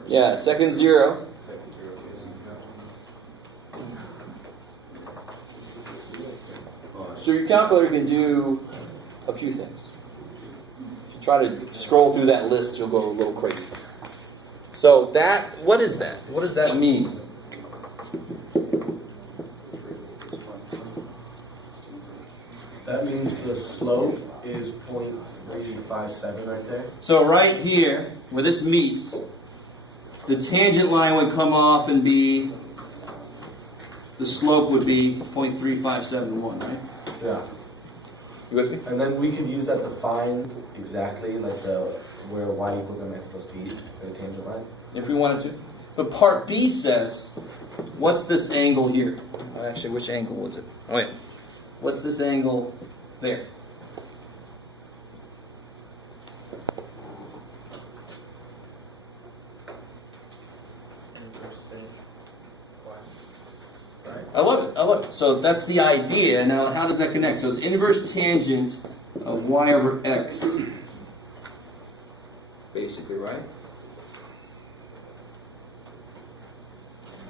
Yeah, second 0. So your calculator can do a few things. If you try to scroll through that list, you'll go a little crazy. So that, what is that? What does that mean? That means the slope is 0.357 right there. So right here, where this meets, the tangent line would come off and be, the slope would be 0.3571, right? Yeah. You with me? And then we could use that to find exactly like where y equals mx plus b, the tangent line. If we wanted to. But part B says, what's this angle here? Actually, which angle was it? Oh, wait. What's this angle there? I love it. I love it. So that's the idea. Now, how does that connect? So it's inverse tangent of y over x. Basically, right?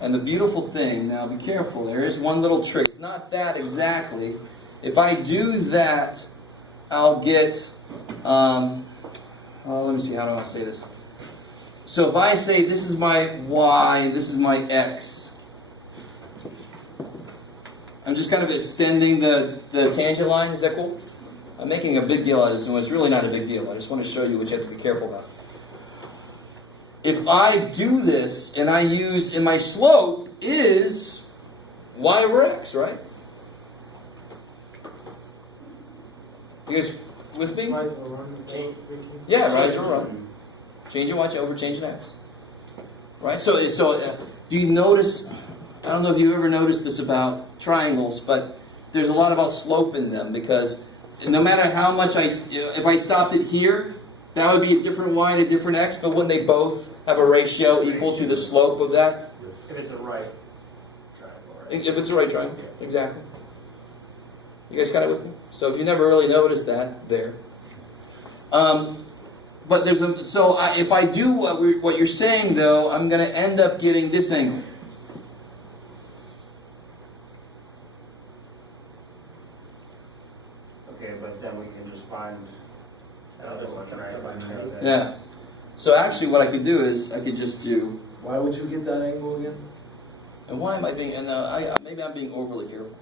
And the beautiful thing, now be careful, there is one little trick. It's not that exactly. If I do that, I'll get, let me see, how do I say this? So if I say this is my y, this is my x, I'm just kind of extending the tangent line. Is that cool? I'm making a big deal out of this, and it's really not a big deal. I just want to show you what you have to be careful about. If I do this, and I use, and my slope is y over x, right? You guys with me? Yeah, rise or run. Change in y over change in x. Right? So do you notice, I don't know if you've ever noticed this about triangles, but there's a lot about slope in them, because no matter how much if I stopped it here, that would be a different y and a different x, but wouldn't they both have a ratio equal to the slope of that? If it's a right triangle, right? If it's a right triangle, exactly. You guys got it with me? So if you never really noticed that, there. But there's a, so if I do what you're saying, though, I'm going to end up getting this angle. Okay, but then we can just find another one, right? Yeah. So actually what I could do is, I could just do, Why would you get that angle again? and why am I being, and maybe I'm being overly careful.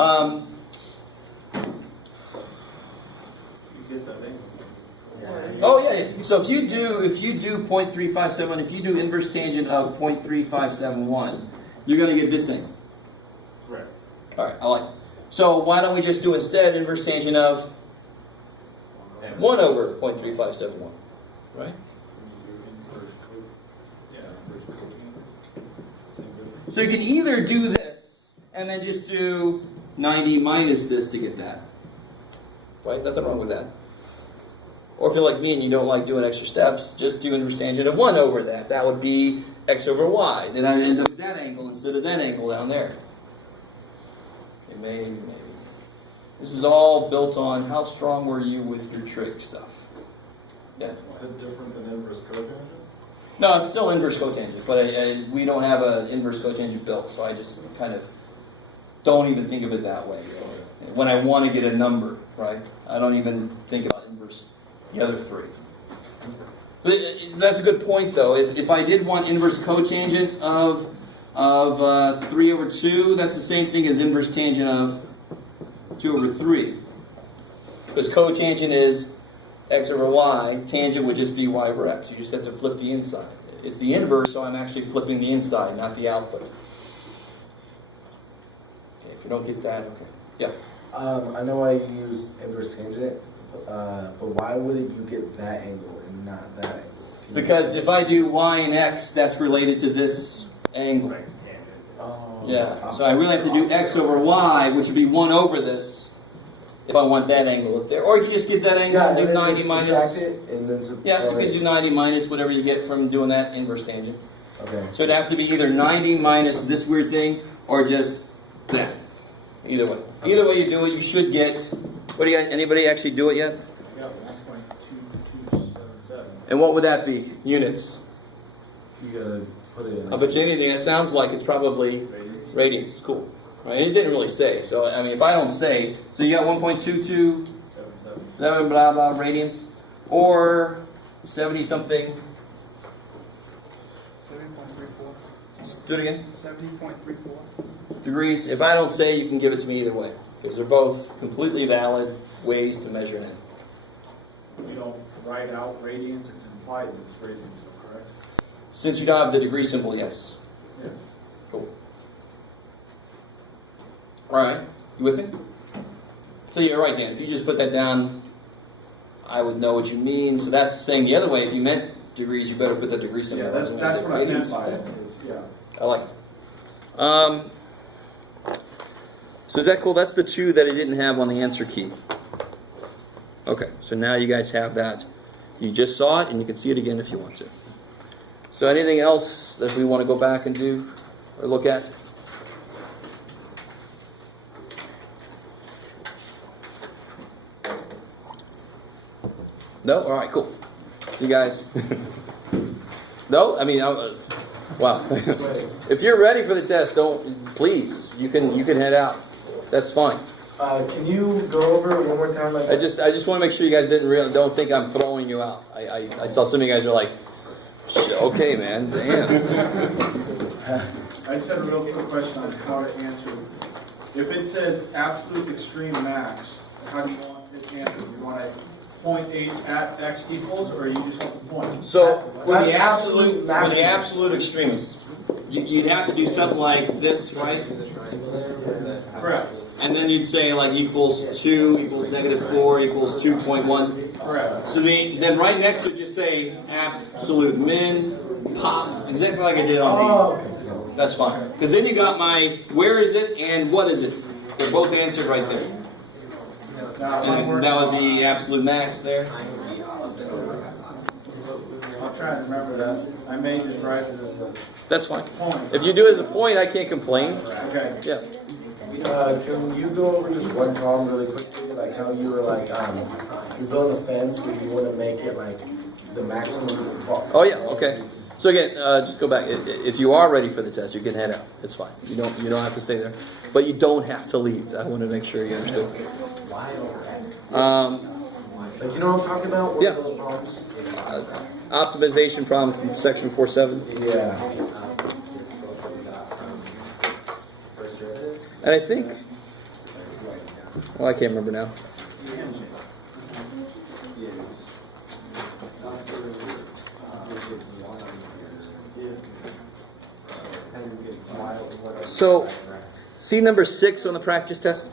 You get that angle. Oh yeah. So if you do 0.3571, if you do inverse tangent of 0.3571, you're going to get this angle. Correct. All right. I like it. So why don't we just do instead inverse tangent of 1 over 0.3571, right? So you can either do this and then just do 90 minus this to get that. Right? Nothing wrong with that. Or if you're like me and you don't like doing extra steps, just do inverse tangent of 1 over that. That would be x over y. Then I end up with that angle instead of that angle down there. Okay, maybe. This is all built on how strong were you with your trig stuff. Yeah. Is it different than inverse cotangent? No, it's still inverse cotangent, but we don't have an inverse cotangent built, so I just kind of don't even think of it that way. When I want to get a number, right, I don't even think about inverse the other three. But that's a good point, though. If I did want inverse cotangent of 3 over 2, that's the same thing as inverse tangent of 2 over 3. Because cotangent is x over y, tangent would just be y over x. You just have to flip the inside. It's the inverse, so I'm actually flipping the inside, not the output. Okay, if you don't get that, okay. Yeah? I know I use inverse tangent, but why wouldn't you get that angle and not that angle? Because if I do y and x, that's related to this angle. Oh, Yeah, so I really have to do x over y, which would be 1 over this, if I want that angle up there. Or you can just get that angle and do 90 minus. Yeah, you can do 90 minus whatever you get from doing that inverse tangent. Okay. So it'd have to be either 90 minus this weird thing, or just that. Either way. Either way you do it, you should get. What do you guys? Anybody actually do it yet? Yeah, 1.2277. And what would that be? Units. You gotta put it in. I bet you anything that sounds like it's probably radians. Cool. Right? It didn't really say. So I mean, if I don't say, so you got 1.227 blah blah radians, or 70 something. 70.34. Do it again. 70.34. Degrees. If I don't say, you can give it to me either way, because they're both completely valid ways to measure it. We don't write out radians, it's implied that it's radians, correct? Since you don't have the degree symbol, yes. Yeah. Cool. All right, you with me? So you're right, Dan. If you just put that down, I would know what you mean. So that's saying the other way. If you meant degrees, you better put the degree symbol. Yeah, that's what I meant by it. Yeah. I like it. So is that cool? That's the 2 that I didn't have on the answer key. Okay, so now you guys have that. You just saw it, and you can see it again if you want to. So anything else that we want to go back and do or look at? No? All right, cool. See you guys. No? I mean, wow. If you're ready for the test, please. You can head out. That's fine. Can you go over it one more time? I just want to make sure you guys don't think I'm throwing you out. I saw some of you guys are like, okay, man, damn. I just had a real quick question on how to answer. If it says absolute extreme max, how do you want it answered? Do you want it 0.8 at x equals, or you just want the point? So for the absolute extremes, you'd have to do something like this, right? Correct. And then you'd say like equals 2, equals -4, equals 2.1. Correct. So then right next to it, just say absolute min, pop, exactly like I did on the. That's fine. Because then you got my where is it and what is it. They're both answered right there. And that would be absolute max there. I'll try and remember that. I may just write it as a That's fine. point. If you do it as a point, I can't complain. Okay. Yeah. Can you go over just one problem really quickly? Like how you were like, you build a fence and you want to make it like the maximum. Oh yeah. Okay. So again, just go back. If you are ready for the test, you can head out. It's fine. You don't have to stay there, but you don't have to leave. I want to make sure you understood. Like, you know what I'm talking about? What Yeah. are those problems? Optimization problem from section 4.7. Yeah. And I think Well, I can't remember now. So, see number 6 on the practice test?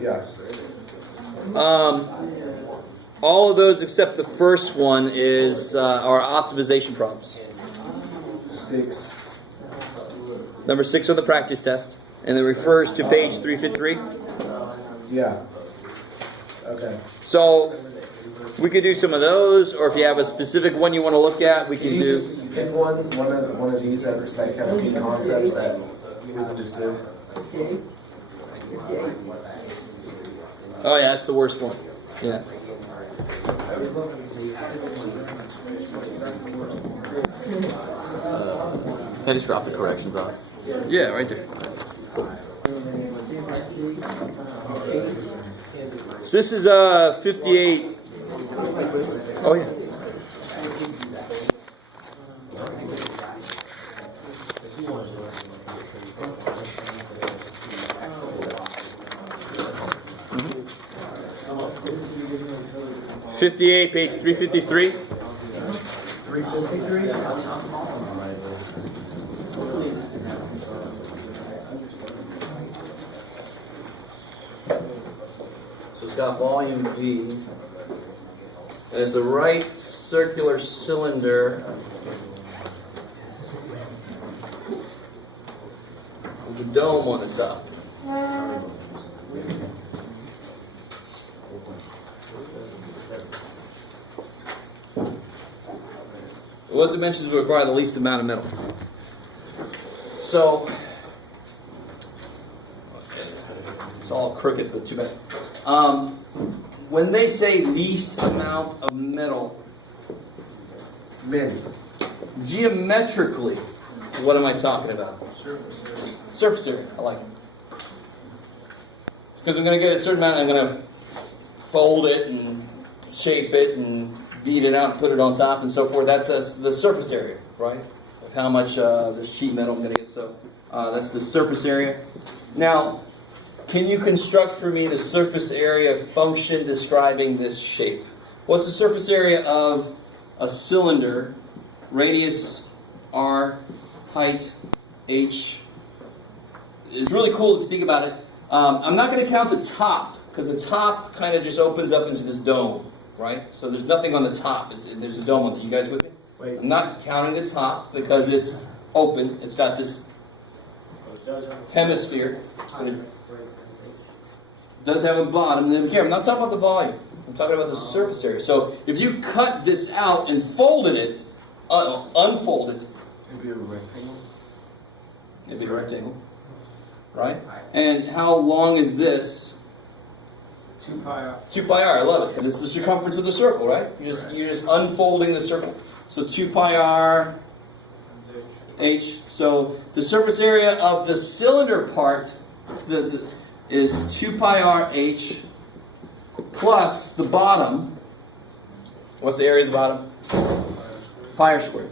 Yeah. All of those except the first one are optimization problems. 6. Number 6 on the practice test, and it refers to page 353. Yeah. Okay. So we could do some of those, or if you have a specific one you want to look at, we can Can you do. just pick one of these that's like has good concepts that we can just do? Oh yeah, that's the worst one. Yeah. I just dropped the corrections off. Yeah, right there. So this is 58. Oh yeah. Mhm. 58, page 353. 353. So it's got volume V. And it's a right circular cylinder with a dome on the top. What dimensions would require the least amount of metal? So, it's all crooked, but too bad. When they say least amount of metal, geometrically, what am I talking about? Surface area. I like it. Because I'm going to get a certain amount, I'm going to fold it and shape it and beat it out and put it on top and so forth. That's the surface area, right? Of how much the sheet metal I'm going to get. So that's the surface area. Now, can you construct for me the surface area function describing this shape? What's the surface area of a cylinder? Radius R, height H. It's really cool if you think about it. I'm not going to count the top because the top kind of just opens up into this dome, right? So there's nothing on the top. There's a dome on it. You guys with me? Wait. I'm not counting the top because it's open. It's got this hemisphere. But it does have a bottom. Then here, I'm not talking about the volume. I'm talking about the surface area. So if you cut this out and folded it, unfolded, It'd be a rectangle. it'd be a rectangle, right? And how long is this? 2 pi r. 2 pi r. I love it because it's the circumference of the circle, right? You're just unfolding the circle. So 2 pi r h. So the surface area of the cylinder part is 2 pi r h plus the bottom. What's the area of the bottom? Pi r squared.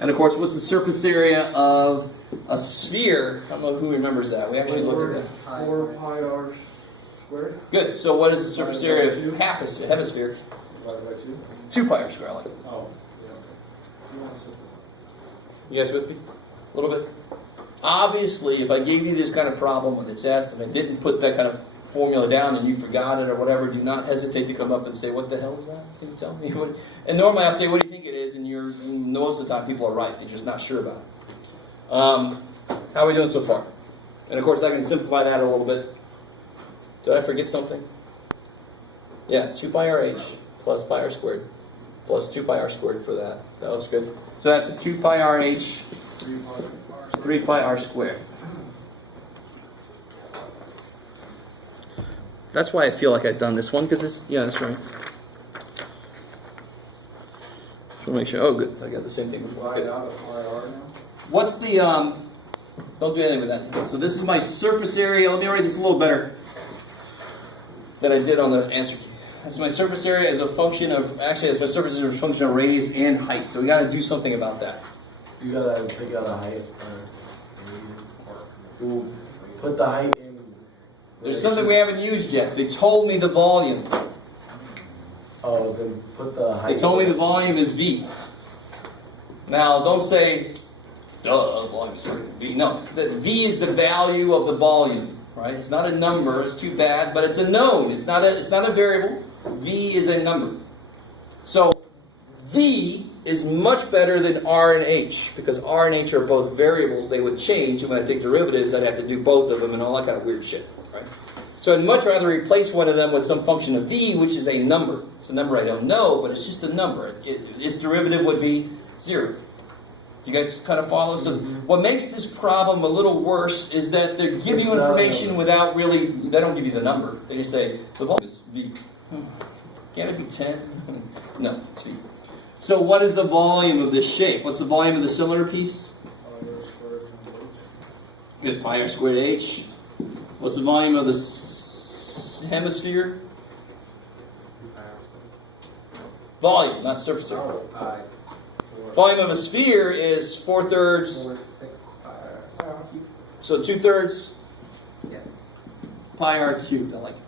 And of course, what's the surface area of a sphere? I don't know who remembers that. We actually looked at that. 4 pi r squared. Good. So what is the surface area of half a hemisphere? 2 pi r squared. I like it. Oh. You guys with me? A little bit? Obviously, if I gave you this kind of problem on the test and I didn't put that kind of formula down and you forgot it or whatever, do not hesitate to come up and say, what the hell is that? Can you tell me? And normally I'll say, what do you think it is? And most of the time people are right. They're just not sure about it. How are we doing so far? And of course I can simplify that a little bit. Did I forget something? Yeah, 2 pi r h plus pi r squared plus 2 pi r squared for that. That looks good. So that's a 2 pi r h, 3 pi r squared. That's why I feel like I've done this one, because it's, yeah, that's right. Just want to make sure. Oh, good. I got the same thing before. Good. What's the, don't do anything with that. So this is my surface area. Let me write this a little better than I did on the answer key. That's my surface area as a function of, actually, as my surface area as a function of radius and height. So we got to do something about that. You gotta figure out a height. We'll put the height in. There's something we haven't used yet. They told me the volume. Oh, then put the height. They told me the volume is V. Now, don't say, duh, the volume is V. No, the V is the value of the volume, right? It's not a number. It's too bad, but it's a known. It's not a variable. V is a number. So V is much better than R and H, because R and H are both variables. They would change, and when I take derivatives, I'd have to do both of them and all that kind of weird shit, right? So I'd much rather replace one of them with some function of V, which is a number. It's a number I don't know, but it's just a number. Its derivative would be 0. You guys kind of follow? So what makes this problem a little worse is that they give you information without really, they don't give you the number. They just say, the volume is V. Can't it be 10? No, it's V. So what is the volume of this shape? What's the volume of the cylinder piece? Good, pi r squared h. What's the volume of the hemisphere? Volume, not surface area. Volume of a sphere is 4/3. So 2/3. Yes. Pi r cubed. I like it.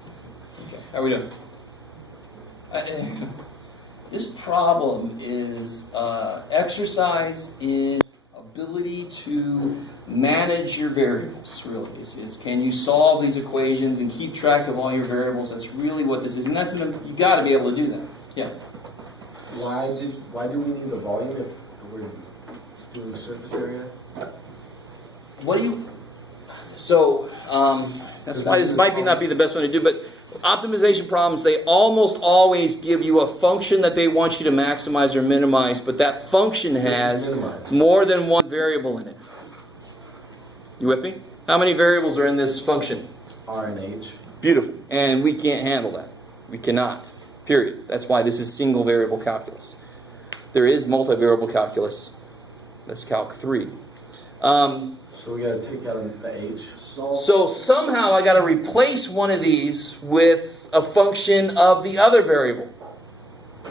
Okay, how are we doing? This problem is exercise in ability to manage your variables, really. It's can you solve these equations and keep track of all your variables? That's really what this is. And that's you got to be able to do that. Yeah. Why do we need the volume if we're doing the surface area? What do you... So, that's why this might not be the best one to do, but optimization problems, they almost always give you a function that they want you to maximize or minimize, but that function has more than one variable in it. You with me? How many variables are in this function? R and H. Beautiful. And we can't handle that. We cannot. Period. That's why this is single variable calculus. There is multivariable calculus. That's Calc 3. So we got to take out the H. So somehow I got to replace one of these with a function of the other variable,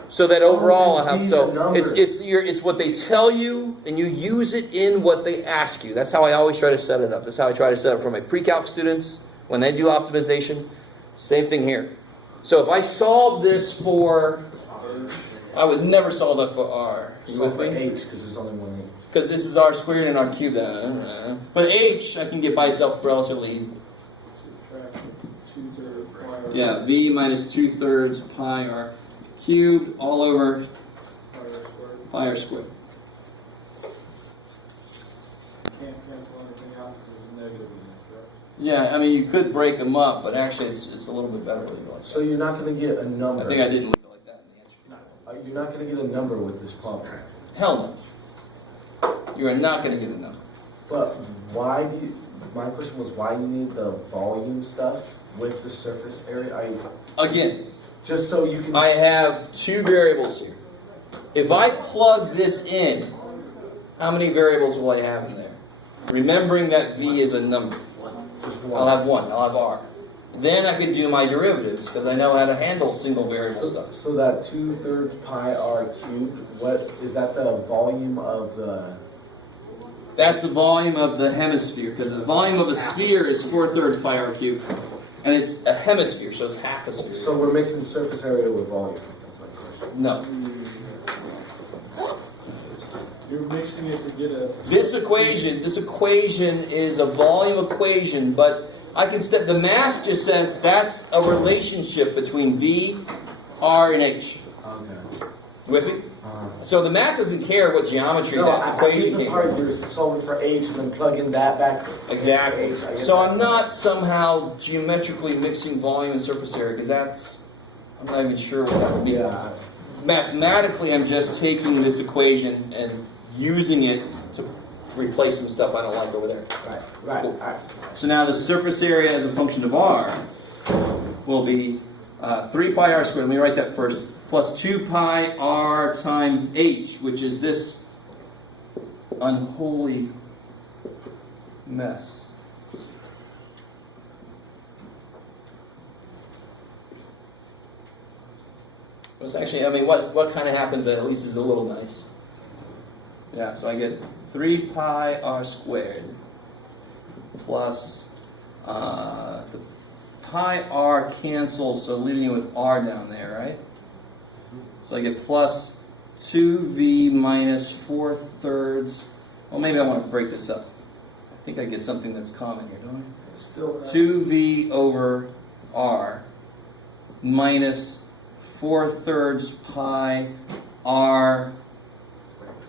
so that overall I have. So it's what they tell you, and you use it in what they ask you. That's how I always try to set it up. That's how I try to set it up for my pre-calc students when they do optimization. Same thing here. So if I solve this for, I would never solve that for R. So for H, because there's only one H. Because this is R squared and R cubed. But H, I can get by itself relatively easy. Yeah, V minus 2/3 pi R cubed all over pi R squared. Can't cancel anything out because it's negative in this, correct? Yeah, I mean, you could break them up, but actually it's a little bit better when you like that. So you're not going to get a number. I think I didn't leave it like that in the answer. You're not going to get a number with this problem. Hell no. You are not going to get a number. But why do you, my question was, why do you need the volume stuff with the surface area? Again, Just so you can... I have two variables here. If I plug this in, how many variables will I have in there? Remembering that V is a number. Just one. I'll have one. I'll have R. Then I can do my derivatives because I know how to handle single variable stuff. So that 2/3 pi R cubed, what is that the volume of the... That's the volume of the hemisphere, because the volume of a sphere is 4/3 pi R cubed. And it's a hemisphere, so it's half a sphere. So we're mixing surface area with volume. That's my question. No. You're mixing it to get a... This equation is a volume equation, but I can the math just says that's a relationship between V, R, and H. Okay. With me? So the math doesn't care what geometry that equation came part from. you're solving for H and then plugging that back. Exactly. So I'm not somehow geometrically mixing volume and surface area, because I'm not even sure what that would be. Yeah. Mathematically, I'm just taking this equation and using it to replace some stuff I don't like over there. Right. Cool. So now the surface area as a function of R will be 3 pi R squared. Let me write that first. Plus 2 pi R times H, which is this unholy mess. It's actually, I mean, what kind of happens that at least is a little nice. Yeah, so I get 3 pi R squared plus, the pi r cancels, so leaving it with r down there, right? So I get plus 2v minus 4/3. Well, maybe I want to break this up. I think I get something that's common here, don't I? Still, 2v over r minus 4/3 pi r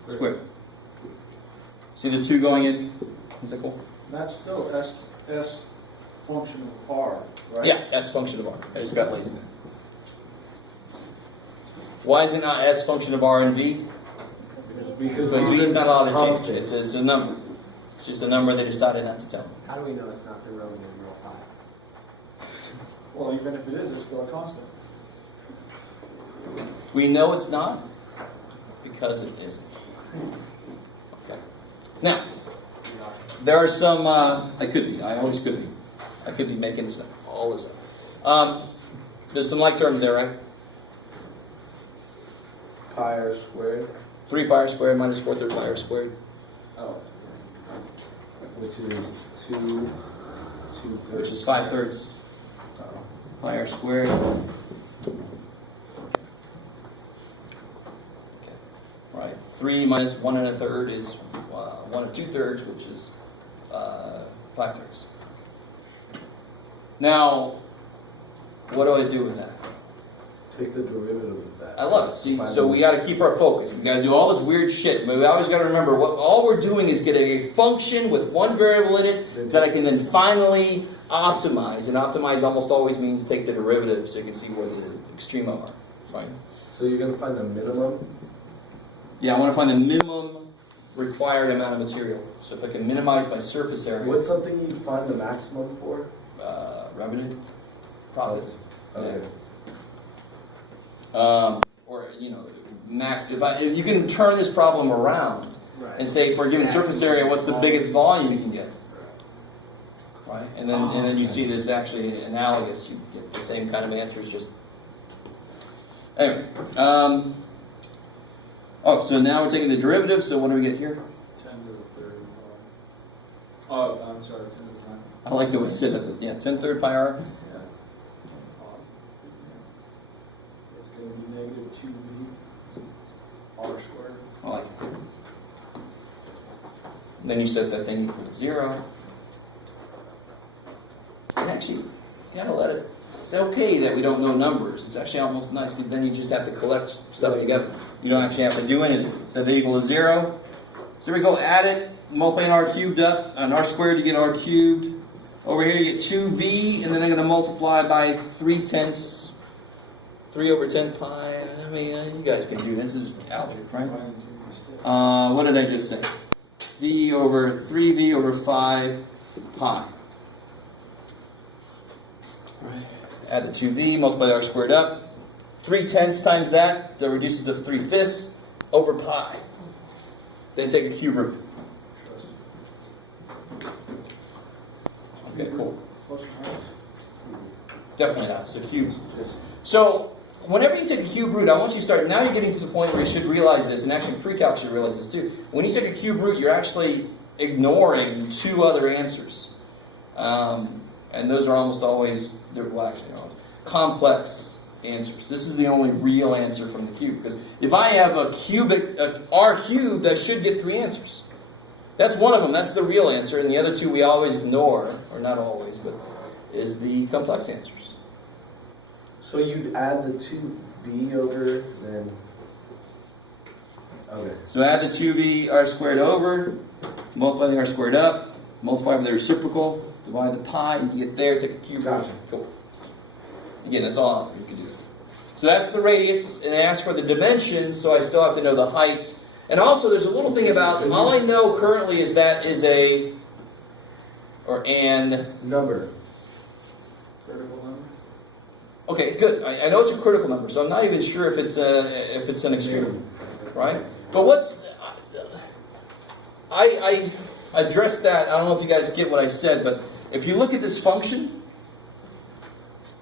squared. See the 2 going in? Is that cool? That's still S function of R, right? Yeah, S function of r. I just got lazy there. Why is it not S function of r and v? Because v is not allowed to change. It's a number. It's just a number they decided not to tell me. How do we know it's not the Roman numeral 5? Well, even if it is, it's still a constant. We know it's not because it isn't. Okay. Now, there are some, I could be, I always could be. I could be making this up, all this up. There's some like terms there, right? pi r squared. 3 pi r squared minus 4/3 pi r squared. Oh. Which is 2 Which is 5/3 pi r squared. Right, 3 minus 1 1/3 is 1 2/3, which is 5/3. Now, what do I do with that? Take the derivative of that. I love it. See, so we got to keep our focus. We got to do all this weird shit. But we always got to remember what all we're doing is getting a function with one variable in it that I can then finally optimize. And optimize almost always means take the derivative, so you can see where the extrema are. Fine. So you're going to find the minimum? Yeah, I want to find the minimum required amount of material. So if I can minimize my surface area, What's something you'd find the maximum for? revenue, profit. Okay. Or max. If you can turn this problem around and say for a given surface area, what's the biggest volume you can get, right? And then you see this actually analogous. You get the same kind of answers. Just anyway. So now we're taking the derivative. So what do we get here? 10 to the 35. Oh, I'm sorry, 10 to the 9. I like the way I said that. Yeah, 10/3 pi r. Yeah. It's going to be negative 2v r squared. I like it. And then you set that thing equal to 0. And actually, you gotta let it. It's okay that we don't know numbers. It's actually almost nice. Then you just have to collect stuff together. You don't actually have to do anything. Set that equal to 0. So we go add it, multiply an r cubed up, an r squared, you get r cubed. Over here you get 2v, and then I'm going to multiply by 3/10, 3 over 10 pi. I mean, you guys can do this. This is algebra, right? What did I just say? V over 3v over 5 pi. Right. Add the 2v, multiply r squared up. 3/10 times that reduces to 3/5 over pi. Then take a cube root. Okay, cool. Definitely not. So cubes. So whenever you take a cube root, I want you to start. Now you're getting to the point where you should realize this, and actually pre-calc should realize this too. When you take a cube root, you're actually ignoring 2 other answers, and those are almost always complex answers. This is the only real answer from the cube, because if I have a r cubed, I should get 3 answers. That's one of them. That's the real answer, and the other 2 we always ignore, or not always, but is the complex answers. So you'd add the 2b over, then... Okay. So add the 2v r squared over, multiply the r squared up, multiply by the reciprocal, divide the pi, and you get there, take a cube root. Gotcha. Cool. Again, that's all you can do. So that's the radius, and it asks for the dimension, so I still have to know the height. And also, there's a little thing about, all I know currently is that is an number. Critical number? Okay, good. I know it's a critical number, so I'm not even sure if it's an extreme, right? But I addressed that. I don't know if you guys get what I said, but if you look at this function,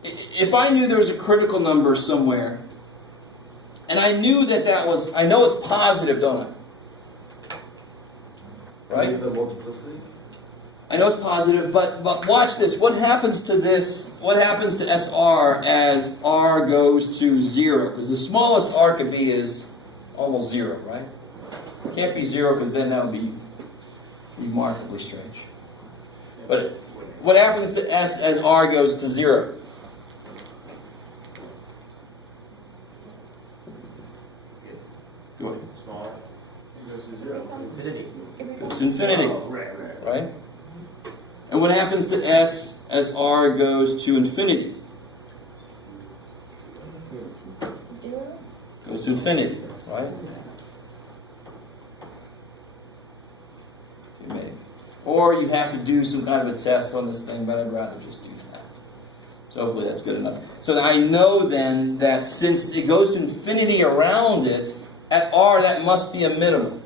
if I knew there was a critical number somewhere, and I knew that was, I know it's positive, don't I? Right? The multiplicity? I know it's positive, but watch this. What happens to this? What happens to SR as R goes to 0? Because the smallest R could be is almost 0, right? It can't be 0 because then that would be remarkably strange. But what happens to S as R goes to 0? Go ahead. Smaller. It goes to 0. Infinity. Goes to infinity. Oh, right. Right? And what happens to S as R goes to infinity? Goes to infinity, right? Maybe. Or you have to do some kind of a test on this thing, but I'd rather just do that. So hopefully that's good enough. So I know then that since it goes to infinity around it, at R that must be a minimum.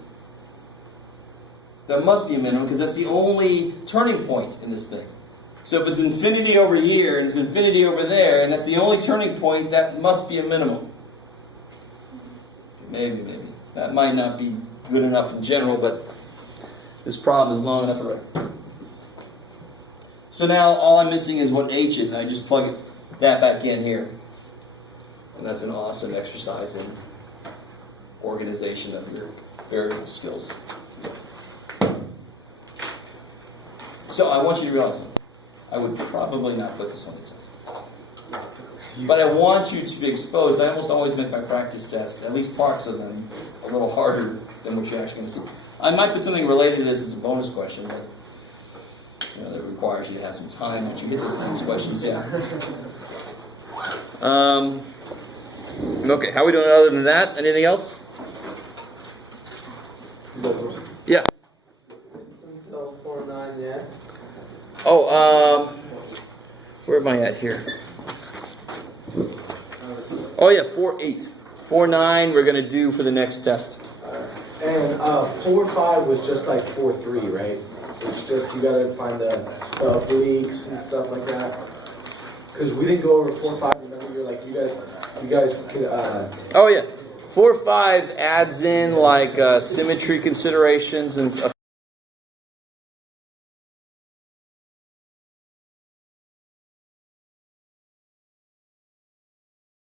That must be a minimum because that's the only turning point in this thing. So if it's infinity over here and it's infinity over there, and that's the only turning point, that must be a minimum. Maybe. That might not be good enough in general, but this problem is long enough already. So now all I'm missing is what H is, and I just plug that back in here. And that's an awesome exercise in organization of your variable skills. So I want you to realize something. I would probably not put this on the test. But I want you to be exposed. I almost always make my practice tests, at least parts of them, a little harder than what you're actually going to see. I might put something related to this as a bonus question, but that requires you to have some time once you get those bonus questions. Yeah. Okay, how are we doing other than that? Anything else? Yeah. Until 4-9, yeah. Oh, where am I at here? Oh yeah, 4-8. 4-9 we're going to do for the next test. And 4-5 was just like 4-3, right? It's just you gotta find the obliques and stuff like that. Because we didn't go over 4-5. Remember, you're like you guys could. Oh yeah, 4-5 adds in like symmetry considerations and